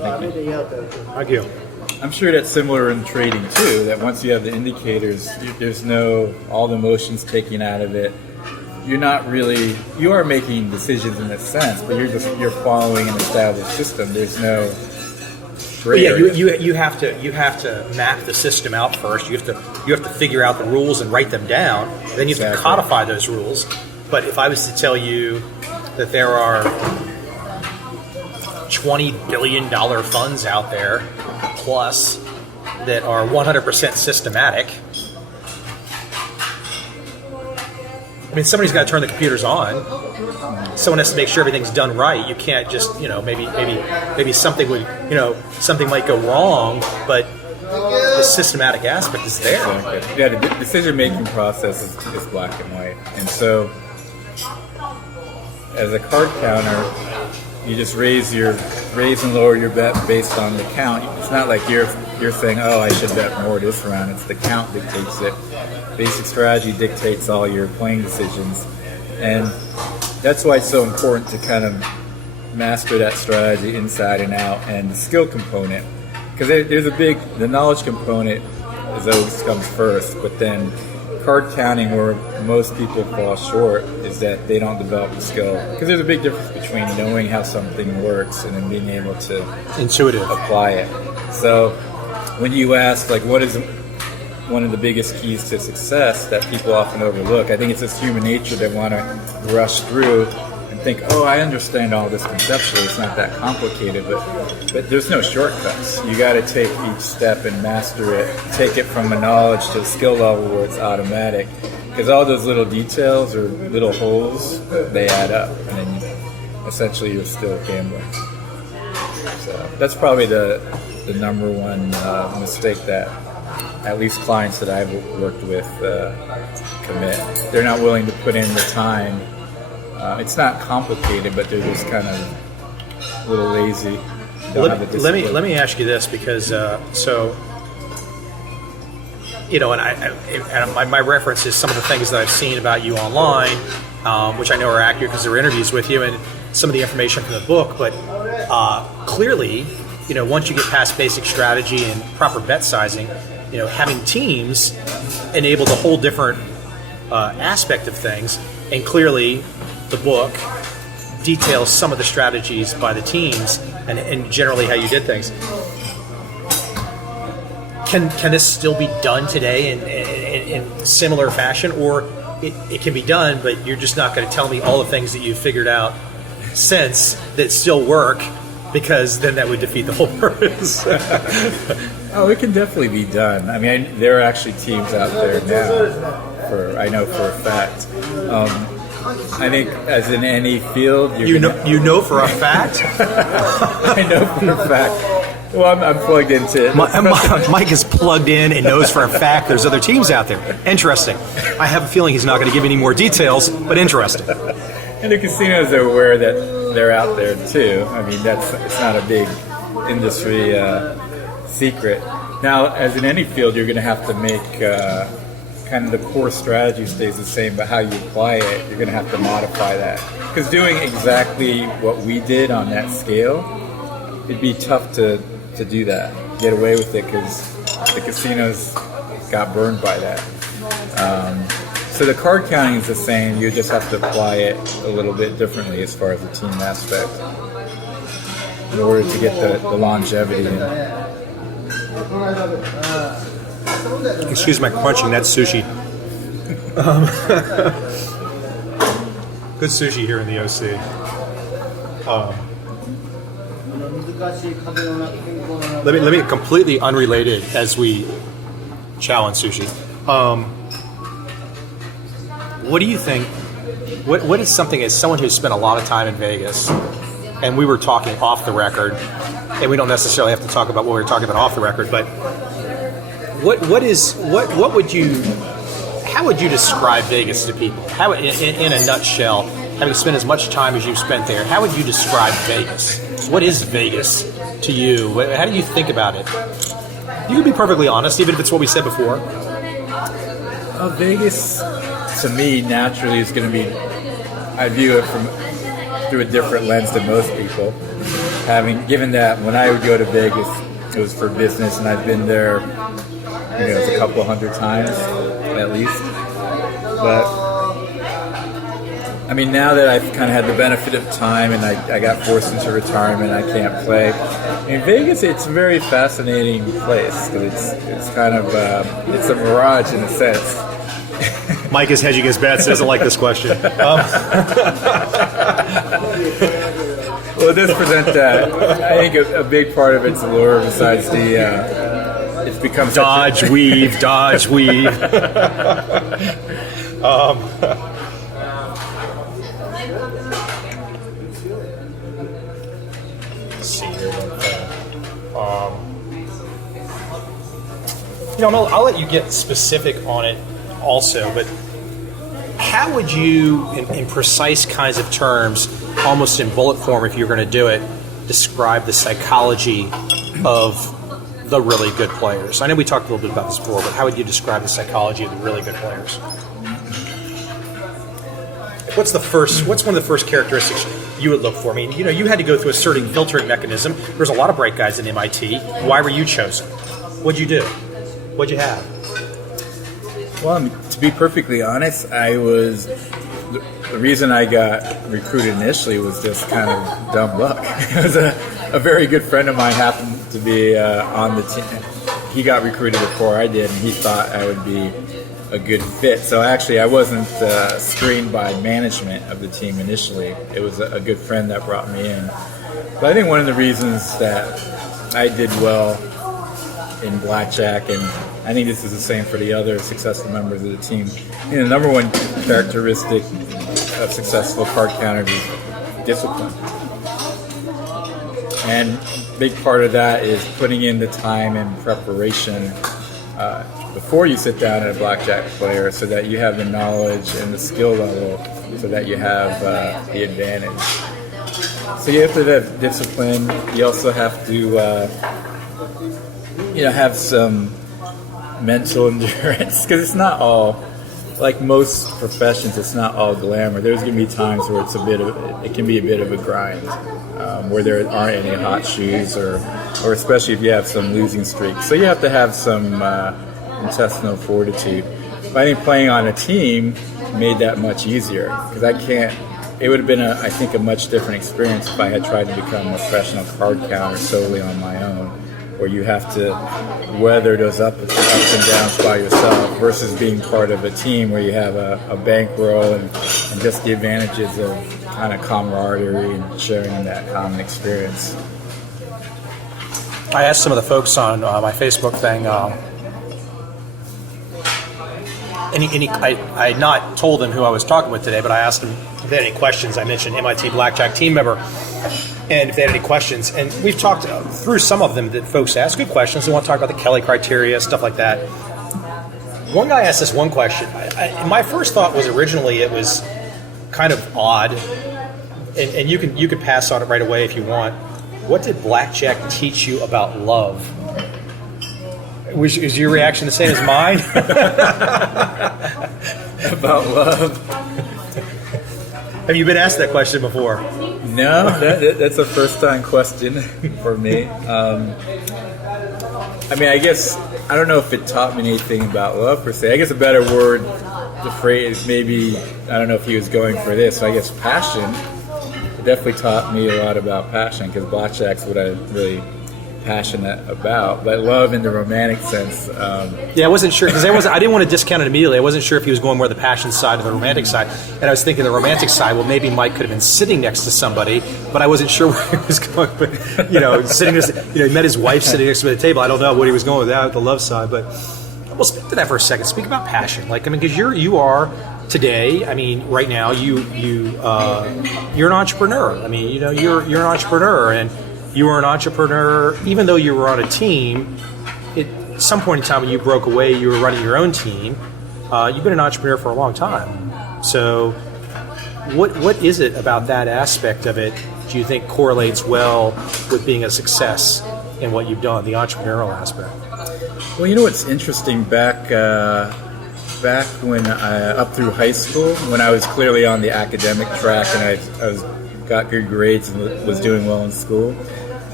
Thank you. I'm sure that's similar in trading too, that once you have the indicators, there's no, all the emotions taken out of it. You are making decisions in a sense, but you're following an established system. There's no gray area. You have to map the system out first. You have to figure out the rules and write them down. Then you have to codify those rules. But if I was to tell you that there are $20 billion funds out there, plus, that are 100% systematic, I mean, somebody's got to turn the computers on. Someone has to make sure everything's done right. You can't just, maybe something would, something might go wrong, but the systematic aspect is there. Exactly. Yeah, the decision-making process is black and white. And so, as a card counter, you just raise and lower your bet based on the count. It's not like you're saying, oh, I should bet more this round. It's the count dictates it. Basic strategy dictates all your playing decisions. And that's why it's so important to kind of master that strategy inside and out, and the skill component. Because there's the knowledge component always comes first, but then card counting, where most people fall short, is that they don't develop the skill. Because there's a big difference between knowing how something works and then being able to apply it. So when you ask, like, what is one of the biggest keys to success that people often overlook, I think it's this human nature that want to rush through and think, oh, I understand all this conceptually, it's not that complicated, but there's no shortcuts. You got to take each step and master it, take it from a knowledge to a skill level where it's automatic, because all those little details or little holes, they add up, and then essentially you're still gambling. So that's probably the number one mistake that at least clients that I've worked with commit. They're not willing to put in the time. It's not complicated, but they're just kind of a little lazy. Let me ask you this, because and my reference is some of the things that I've seen about you online, which I know are accurate because there were interviews with you and some of the information from the book. But clearly, once you get past basic strategy and proper bet sizing, having teams enabled a whole different aspect of things. And clearly, the book details some of the strategies by the teams and generally how you did things. Can this still be done today in similar fashion, or it can be done, but you're just not going to tell me all the things that you've figured out since that still work, because then that would defeat the whole purpose. Oh, it can definitely be done. I mean, there are actually teams out there now, I know for a fact. I think, as in any field, you know for a fact. I know for a fact. Well, I'm plugged into it. Mike is plugged in and knows for a fact there's other teams out there. Interesting. I have a feeling he's not going to give any more details, but interesting. And the casinos are aware that they're out there too. I mean, it's not a big industry secret. Now, as in any field, you're going to have to make kind of the core strategy stays the same, but how you apply it, you're going to have to modify that. Because doing exactly what we did on that scale, it'd be tough to do that, get away with it, because the casinos got burned by that. So the card counting is the same, you just have to apply it a little bit differently as far as the team aspect in order to get the longevity in. Excuse my crunching, that's sushi. Good sushi here in the OC. Let me completely unrelated as we chow on sushi. What do you think? What is something, as someone who's spent a lot of time in Vegas, and we were talking off the record, and we don't necessarily have to talk about what we were talking about off the record, but how would you describe Vegas to people? How, in a nutshell, having spent as much time as you've spent there, how would you describe Vegas? What is Vegas to you? How do you think about it? You can be perfectly honest, even if it's what we said before. Vegas, to me, naturally is going to be, I view it through a different lens than most people. Given that when I would go to Vegas, it was for business, and I've been there, a couple hundred times at least. But I mean, now that I've kind of had the benefit of time and I got forced into retirement, I can't play. In Vegas, it's a very fascinating place because it's kind of it's a mirage in a sense. Mike is hedging his bets. Doesn't like this question. Well, it does present that. I think a big part of it's allure besides it's become dodge, weave, dodge, weave. Let's see here. I'll let you get specific on it also, but how would you, in precise kinds of terms, almost in bullet form if you're going to do it, describe the psychology of the really good players? I know we talked a little bit about this before, but how would you describe the psychology of the really good players? What's one of the first characteristics you would look for? I mean, you had to go through a certain filtering mechanism. There's a lot of bright guys in MIT. Why were you chosen? What'd you do? What'd you have? Well, to be perfectly honest, the reason I got recruited initially was just kind of dumb luck. It was a very good friend of mine happened to be on the team. He got recruited before I did, and he thought I would be a good fit. So actually, I wasn't screened by management of the team initially. It was a good friend that brought me in. But I think one of the reasons that I did well in blackjack, and I think this is the same for the other successful members of the team. The number one characteristic of successful card counters is discipline. And a big part of that is putting in the time and preparation before you sit down at a blackjack player so that you have the knowledge and the skill level so that you have the advantage. So you have to have discipline. You also have to have some mental endurance, because it's not all, like most professions, it's not all glamour. There's going to be times where it can be a bit of a grind, where there aren't any hot shoes, or especially if you have some losing streaks. So you have to have some intestinal fortitude. But I think playing on a team made that much easier, because it would have been I think a much different experience if I had tried to become a professional card counter solely on my own, where you have to weather those ups and downs by yourself, versus being part of a team where you have a bankroll and just the advantages of kind of camaraderie and sharing that common experience. I asked some of the folks on my Facebook thing, I had not told them who I was talking with today, but I asked them if they had any questions. I mentioned MIT Blackjack Team member, and if they had any questions. And we've talked through some of them that folks ask good questions. They want to talk about the Kelly criteria, stuff like that. One guy asked this one question. My first thought was originally it was kind of odd, and you could pass on it right away if you want. What did blackjack teach you about love? Is your reaction the same as mine? About love? Have you been asked that question before? No, that's a first-time question for me. I guess, I don't know if it taught me anything about love per se. I guess a better word, the phrase, maybe, I don't know if he was going for this, so I guess passion. It definitely taught me a lot about passion, because blackjack's what I'm really passionate about. But love in the romantic sense. I wasn't sure, because I didn't want to discount it immediately. I wasn't sure if he was going more the passion side or the romantic side. And I was thinking the romantic side, well, maybe Mike could have been sitting next to somebody, but I wasn't sure where he was going. But, sitting next, he met his wife sitting next to me at the table. I don't know what he was going with that, the love side. But, well, speak to that for a second. Speak about passion. Because you are today, right now, you're an entrepreneur. You're an entrepreneur, and you were an entrepreneur, even though you were on a team. At some point in time when you broke away, you were running your own team. You've been an entrepreneur for a long time. So what is it about that aspect of it do you think correlates well with being a success in what you've done, the entrepreneurial aspect? Well, what's interesting, back when up through high school, when I was clearly on the academic track and I got good grades and was doing well in school,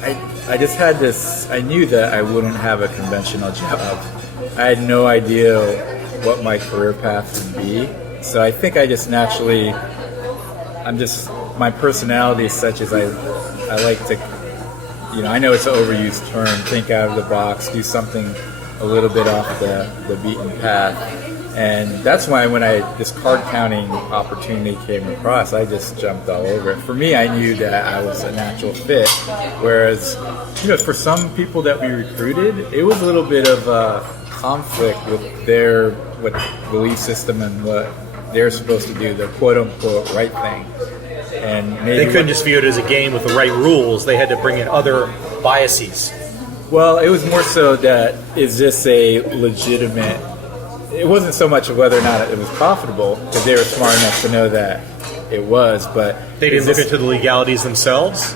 I I just had this, I knew that I wouldn't have a conventional job. I had no idea what my career path would be. So I think I just naturally, my personality is such as I like to, I know it's an overused term, think out of the box, do something a little bit off the beaten path. And that's why when this card counting opportunity came across, I just jumped all over it. For me, I knew that I was a natural fit. Whereas, for some people that we recruited, it was a little bit of a conflict with their belief system and what they're supposed to do, the quote unquote right thing. And maybe they couldn't just view it as a game with the right rules. They had to bring in other biases. Well, it was more so that is this a legitimate. It wasn't so much of whether or not it was profitable, because they were smart enough to know that it was, but they didn't look into the legalities themselves.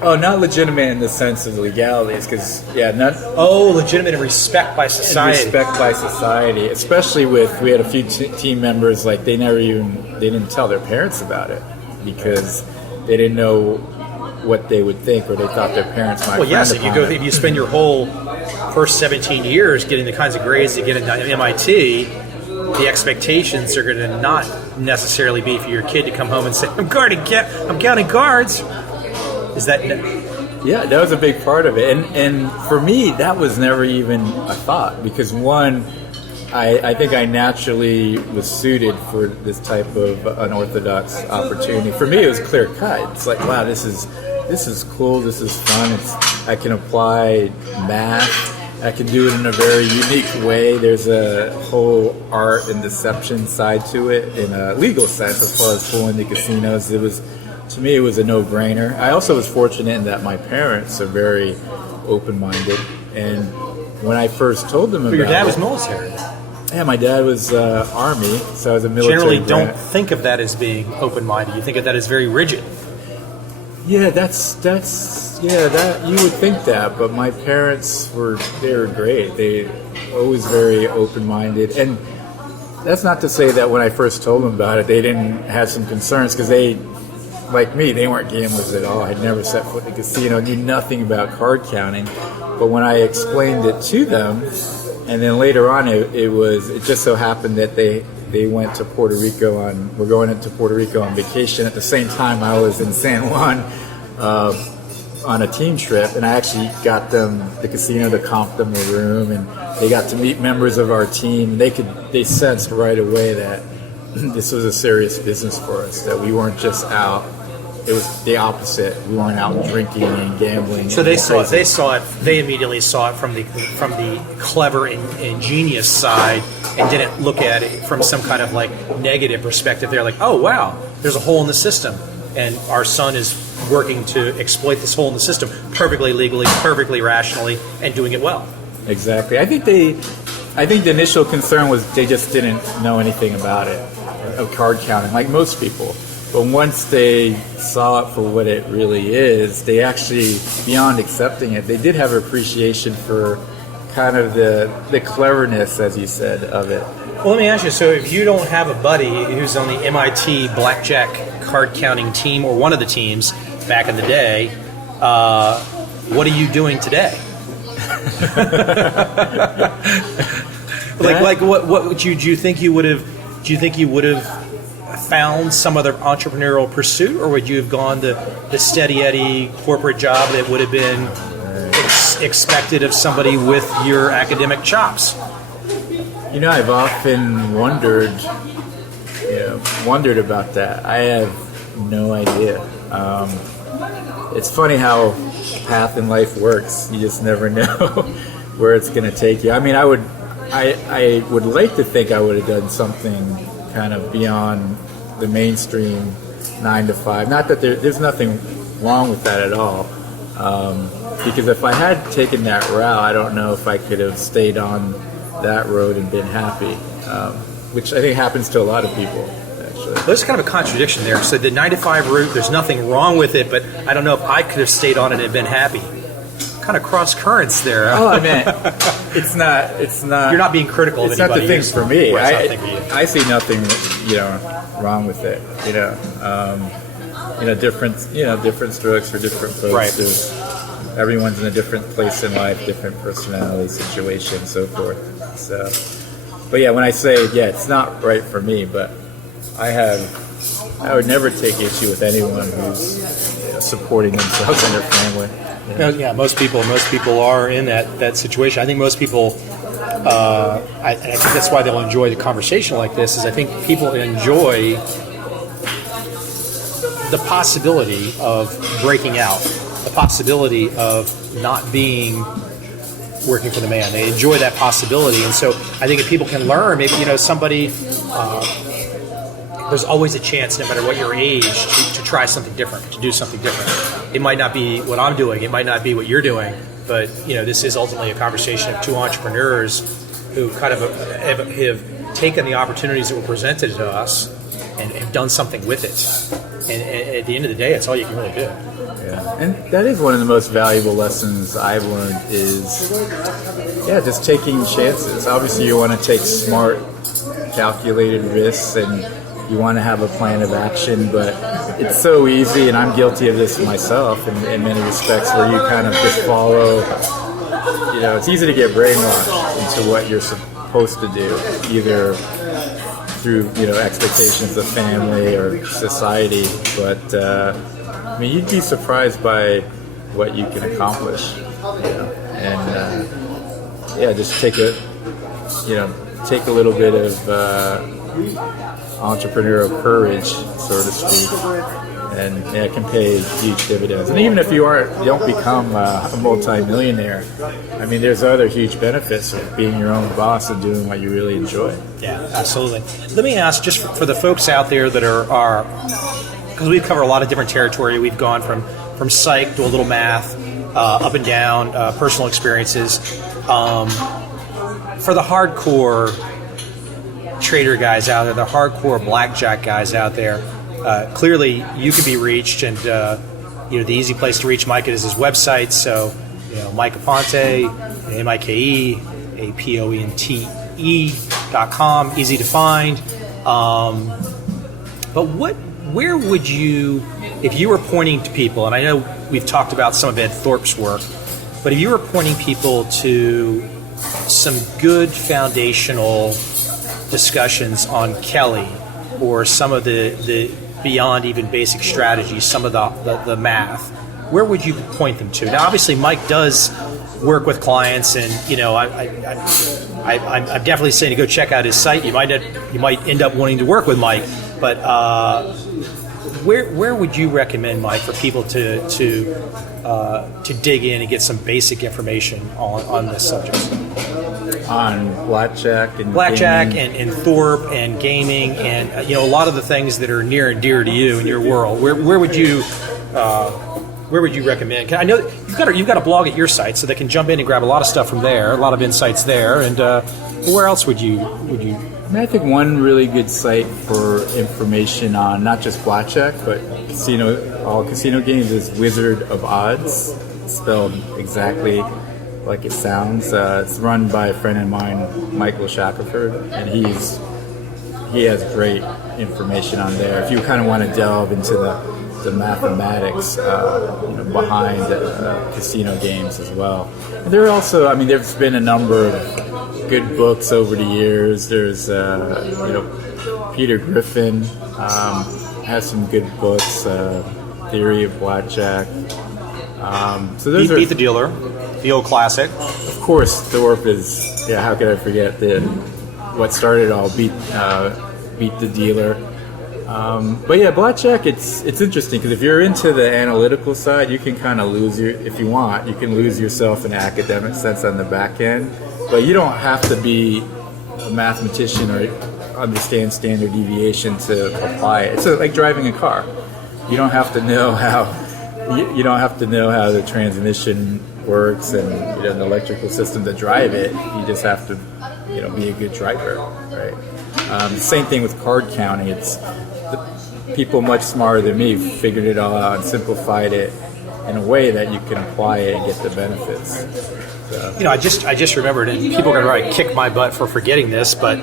Oh, not legitimate in the sense of the legalities, because legitimate in respect by society. Respect by society, especially we had a few team members like they didn't tell their parents about it because they didn't know what they would think, or they thought their parents might. Well, yes, if you spend your whole first 17 years getting the kinds of grades to get into MIT, the expectations are going to not necessarily be for your kid to come home and say, I'm counting cards. Is that? Yeah, that was a big part of it, and for me, that was never even a thought, because one, I think I naturally was suited for this type of unorthodox opportunity. For me, it was clear cut. It's like, wow, this is cool. This is fun. I can apply math. I can do it in a very unique way. There's a whole art and deception side to it in a legal sense, as far as fooling the casinos. To me, it was a no-brainer. I also was fortunate in that my parents are very open-minded, and when I first told them about it... Your dad was military. Yeah, my dad was Army, so I was a military Generally brat. don't think of that as being open-minded. You think of that as very rigid. Yeah, that you would think that, but my parents were great. They always very open-minded, and that's not to say that when I first told them about it, they didn't have some concerns, because they, like me, they weren't gamblers at all. I'd never set foot in a casino, knew nothing about card counting, but when I explained it to them, and then later on, it just so happened that they went to Puerto Rico we're going into Puerto Rico on vacation at the same time I was in San Juan on a team trip, and I actually got them the casino to comp them a room, and they got to meet members of our team. They sensed right away that this was a serious business for us, that we weren't just out. It was the opposite. We weren't out drinking and gambling. So they immediately saw it from the clever and ingenious side, and didn't look at it from some kind of like negative perspective. They're like, oh wow, there's a hole in the system, and our son is working to exploit this hole in the system perfectly legally, perfectly rationally, and doing it well. Exactly. I think the initial concern was they just didn't know anything about it, of card counting, like most people. But once they saw it for what it really is, they actually, beyond accepting it, they did have appreciation for kind of the cleverness, as you said, of it. Well, let me ask you, so if you don't have a buddy who's on the MIT Blackjack card counting team, or one of the teams back in the day, what are you doing today? What do you think you would have found some other entrepreneurial pursuit, or would you have gone to the steady Eddie corporate job that would have been expected of somebody with your academic chops? I've often wondered about that. I have no idea. It's funny how path in life works. You just never know where it's going to take you. I mean, I would like to think I would have done something kind of beyond the mainstream 9 to 5. Not that there's nothing wrong with that at all. Because if I had taken that route, I don't know if I could have stayed on that road and been happy, which I think happens to a lot of people, actually. Well, there's kind of a contradiction there. So the 9 to 5 route, there's nothing wrong with it, but I don't know if I could have stayed on it and been happy. Kind of cross currents there. Oh, I mean, it's not. You're not being critical of anybody. It's not the thing for me. I see nothing, wrong with it. Different strokes for different folks. Right. everyone's in a different place in life, different personality, situation, so forth. So, but yeah, when I say, it's not right for me, but I would never take issue with anyone who's supporting themselves and their family. Yeah, most people are in that situation. I think most people, I think that's why they'll enjoy the conversation like this. Is I think people enjoy the possibility of breaking out, the possibility of not being working for the man. They enjoy that possibility, and so I think if people can learn, maybe somebody. There's always a chance, no matter what your age, to try something different, to do something different. It might not be what I'm doing, it might not be what you're doing, but this is ultimately a conversation of two entrepreneurs who kind of have taken the opportunities that were presented to us and have done something with it. And at the end of the day, it's all you can really do. Yeah, and that is one of the most valuable lessons I've learned is, just taking chances. Obviously, you want to take smart, calculated risks, and you want to have a plan of action, but it's so easy, and I'm guilty of this myself in many respects, where you kind of just follow, it's easy to get brainwashed into what you're supposed to do, either through, expectations of family or society, but, you'd be surprised by what you can accomplish, and, just take a little bit of, entrepreneurial courage, so to speak, and it can pay huge dividends. And even if you don't become a multi-millionaire, there's other huge benefits of being your own boss and doing what you really enjoy. Yeah, absolutely. Let me ask, just for the folks out there that are because we've covered a lot of different territory. We've gone from psych to a little math, up and down, personal experiences. For the hardcore trader guys out there, the hardcore blackjack guys out there, clearly you can be reached, and the easy place to reach Mike is his website. So Mike Aponte, MICHAELCOVEL.com, easy to find. But where would you, if you were pointing to people, and I know we've talked about some of Ed Thorpe's work, but if you were pointing people to some good foundational discussions on Kelly, or some of the beyond even basic strategies, some of the math, where would you point them to? Now, obviously, Mike does work with clients, and I'm definitely saying to go check out his site. You might end up wanting to work with Mike, but where would you recommend, Mike, for people to dig in and get some basic information on this subject? On blackjack and Thorpe and gaming, and a lot of the things that are near and dear to you in your world. Where would you recommend? I know you've got a blog at your site, so they can jump in and grab a lot of stuff from there, a lot of insights there. And where else would you? I think one really good site for information on not just blackjack but all casino games is Wizard of Odds, spelled exactly like it sounds. It's run by a friend of mine, Michael Shackelford, and he has great information on there. If you kind of want to delve into the mathematics behind casino games as well. And there are also, there's been a number of good books over the years. There's Peter Griffin has some good books, Theory of Blackjack. So those Beat the Dealer, the old classic. Of course, Thorpe is. How could I forget what started it all? Beat the Dealer. But yeah, blackjack. It's interesting because if you're into the analytical side, you can kind of lose if you can lose yourself in an academic sense on the back end. But you don't have to be a mathematician or understand standard deviation to apply it. It's like driving a car. You don't have to know how the transmission works and the electrical system to drive it. You just have to be a good driver, right? Same thing with card counting. It's people much smarter than me figured it all out and simplified it in a way that you can apply it and get the benefits. So. I just remembered, and people are going to probably kick my butt for forgetting this, but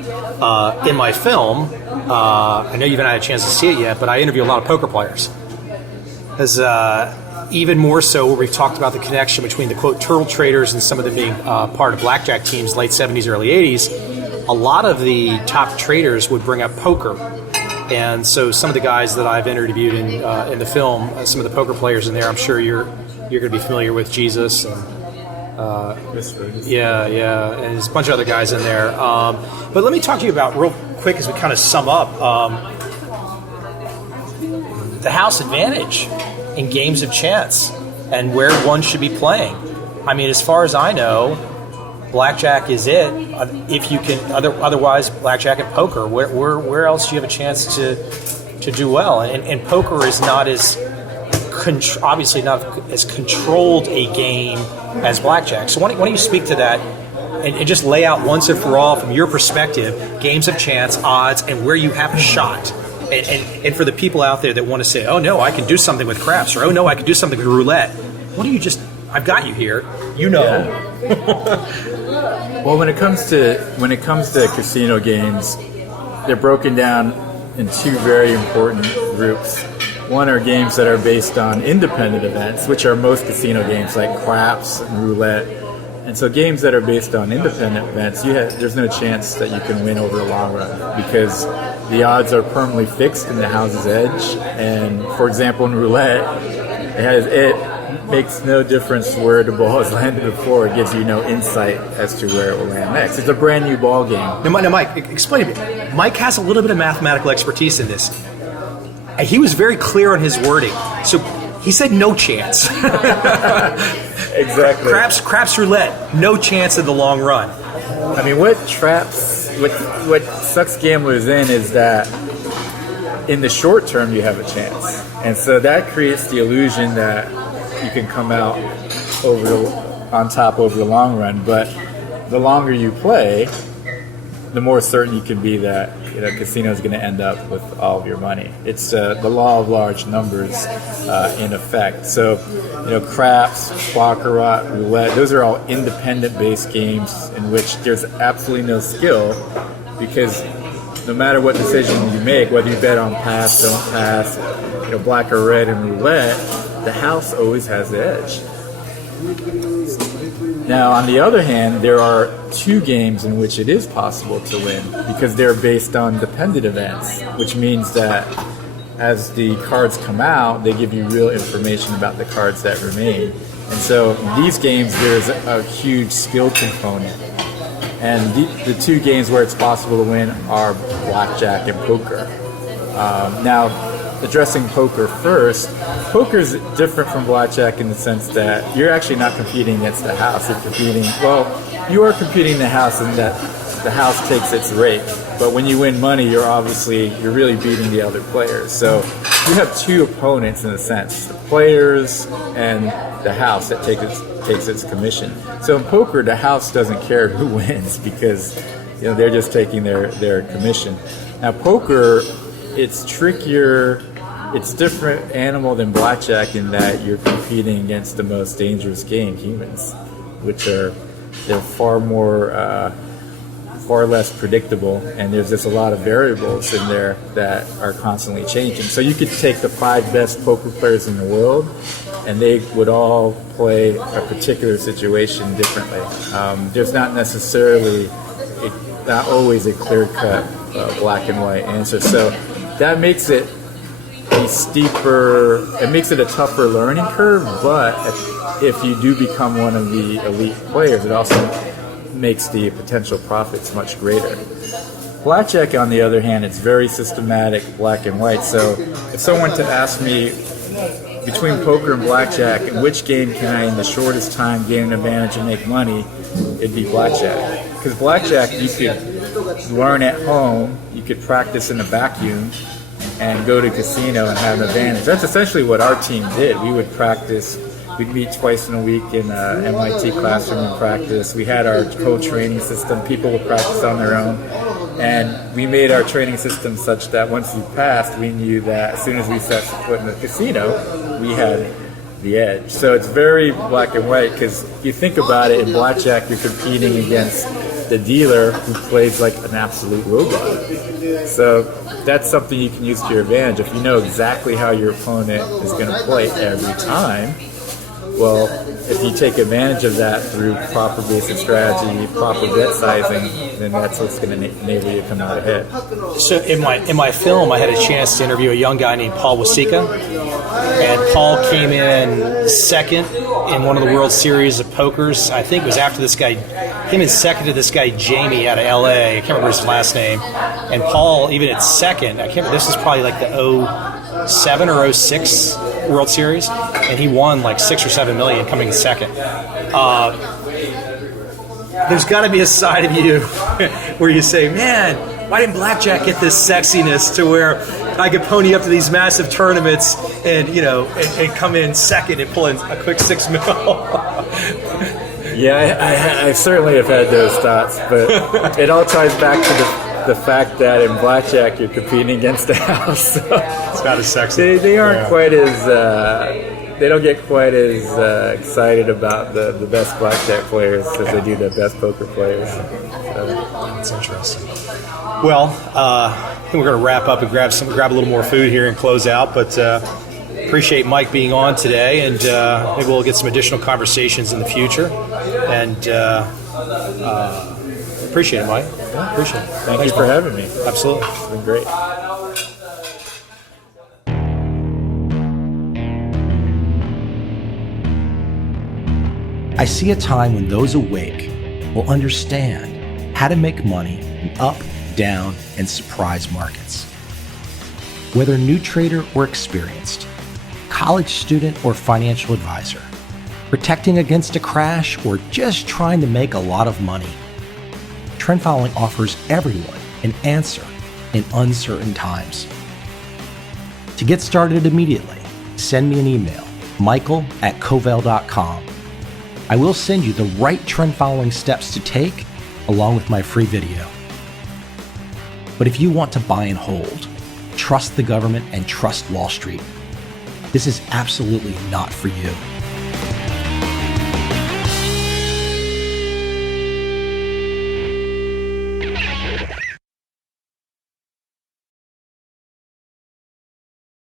in my film, I know you haven't had a chance to see it yet, but I interview a lot of poker players. Because even more so where we've talked about the connection between the quote turtle traders and some of them being part of blackjack teams late 70s, early 80s. A lot of the top traders would bring up poker. And so some of the guys that I've interviewed in the film, some of the poker players in there, I'm sure you're going to be familiar with Jesus and yeah, and there's a bunch of other guys in there. But let me talk to you about real quick as we kind of sum up the house advantage in games of chance and where one should be playing. I mean, as far as I know, blackjack is it. If you can, otherwise, blackjack and poker. Where else do you have a chance to do well? And poker is not as obviously not as controlled a game as blackjack. So why don't you speak to that and just lay out once and for all from your perspective games of chance, odds, and where you have a shot. And for the people out there that want to say, oh no, I can do something with craps, or oh no, I can do something with roulette. Why don't you just? I've got you here. You know. Yeah. Well, when it comes to casino games, they're broken down in two very important groups. One are games that are based on independent events, which are most casino games like craps and roulette. And so games that are based on independent events, there's no chance that you can win over the long run because the odds are permanently fixed in the house's edge. And for example, in roulette, it makes no difference where the ball has landed before. It gives you no insight as to where it will land next. It's a brand new ball game. Now, Mike, explain to me. Mike has a little bit of mathematical expertise in this. He was very clear on his wording. So he said no chance. Exactly. Craps roulette, no chance in the long run. I mean, what sucks gamblers in is that in the short term you have a chance. And so that creates the illusion that you can come out on top over the long run. But the longer you play, the more certain you can be that casino is going to end up with all of your money. It's the law of large numbers in effect. So, craps, baccarat, roulette, those are all independent-based games in which there's absolutely no skill because no matter what decision you make, whether you bet on pass, don't pass, black or red in roulette, the house always has the edge. Now, on the other hand, there are two games in which it is possible to win because they're based on dependent events, which means that as the cards come out, they give you real information about the cards that remain. And so these games, there's a huge skill component. And the two games where it's possible to win are blackjack and poker. Now, addressing poker first, poker is different from blackjack in the sense that you're actually not competing against the house. You are competing the house in that the house takes its rake. But when you win money, you're really beating the other players. So you have two opponents in a sense, the players and the house that takes its commission. So in poker, the house doesn't care who wins because they're just taking their commission. Now poker, it's trickier. It's a different animal than blackjack in that you're competing against the most dangerous game, humans, which they're far less predictable, and there's just a lot of variables in there that are constantly changing. So you could take the 5 best poker players in the world, and they would all play a particular situation differently. There's not always a clear-cut black and white answer. So that makes it it makes it a tougher learning curve, but if you do become one of the elite players, it also makes the potential profits much greater. Blackjack, on the other hand, it's very systematic, black and white. So if someone to ask me between poker and blackjack, in which game can I, in the shortest time, gain an advantage and make money, it'd be blackjack. Because blackjack, you could learn at home, you could practice in a vacuum, and go to casino and have an advantage. That's essentially what our team did. We would practice. We'd meet twice in a week in an MIT classroom and practice. We had our whole training system. People would practice on their own. And we made our training system such that once we passed, we knew that as soon as we set foot in the casino, we had the edge. So it's very black and white because if you think about it, in blackjack, you're competing against the dealer who plays like an absolute robot. So that's something you can use to your advantage. If you know exactly how your opponent is going to play every time, well, if you take advantage of that through proper basic strategy, proper bet sizing, then that's what's going to enable you to come out ahead. So in my film, I had a chance to interview a young guy named Paul Wasika, and Paul came in second in one of the World Series of Pokers. I think it was after this guy came in second to this guy Jamie out of LA. I can't remember his last name. And Paul, even at second, I can't remember, this is probably like the 07 or 06 World Series, and he won like $6 or $7 million coming in second. There's got to be a side of you where you say, man, why didn't Blackjack get this sexiness to where I could pony up to these massive tournaments and, you know, and come in second and pull in a quick $6 million? Yeah, I certainly have had those thoughts, but it all ties back to the fact that in Blackjack you're competing against the house. So it's not as sexy. They aren't quite as... they don't get quite as excited about the best blackjack players as they do the best poker players. So. That's interesting. Well, I think we're going to wrap up and grab a little more food here and close out. But appreciate Mike being on today, and maybe we'll get some additional conversations in the future. And appreciate it, Mike. Yeah, appreciate it. Thank you for having me. Absolutely, it's been great. I see a time when those awake will understand how to make money in up, down, and surprise markets. Whether new trader or experienced, college student or financial advisor, protecting against a crash or just trying to make a lot of money, trend following offers everyone an answer in uncertain times. To get started immediately, send me an email, michael@covel.com. I will send you the right trend following steps to take along with my free video. But if you want to buy and hold, trust the government and trust Wall Street, this is absolutely not for you.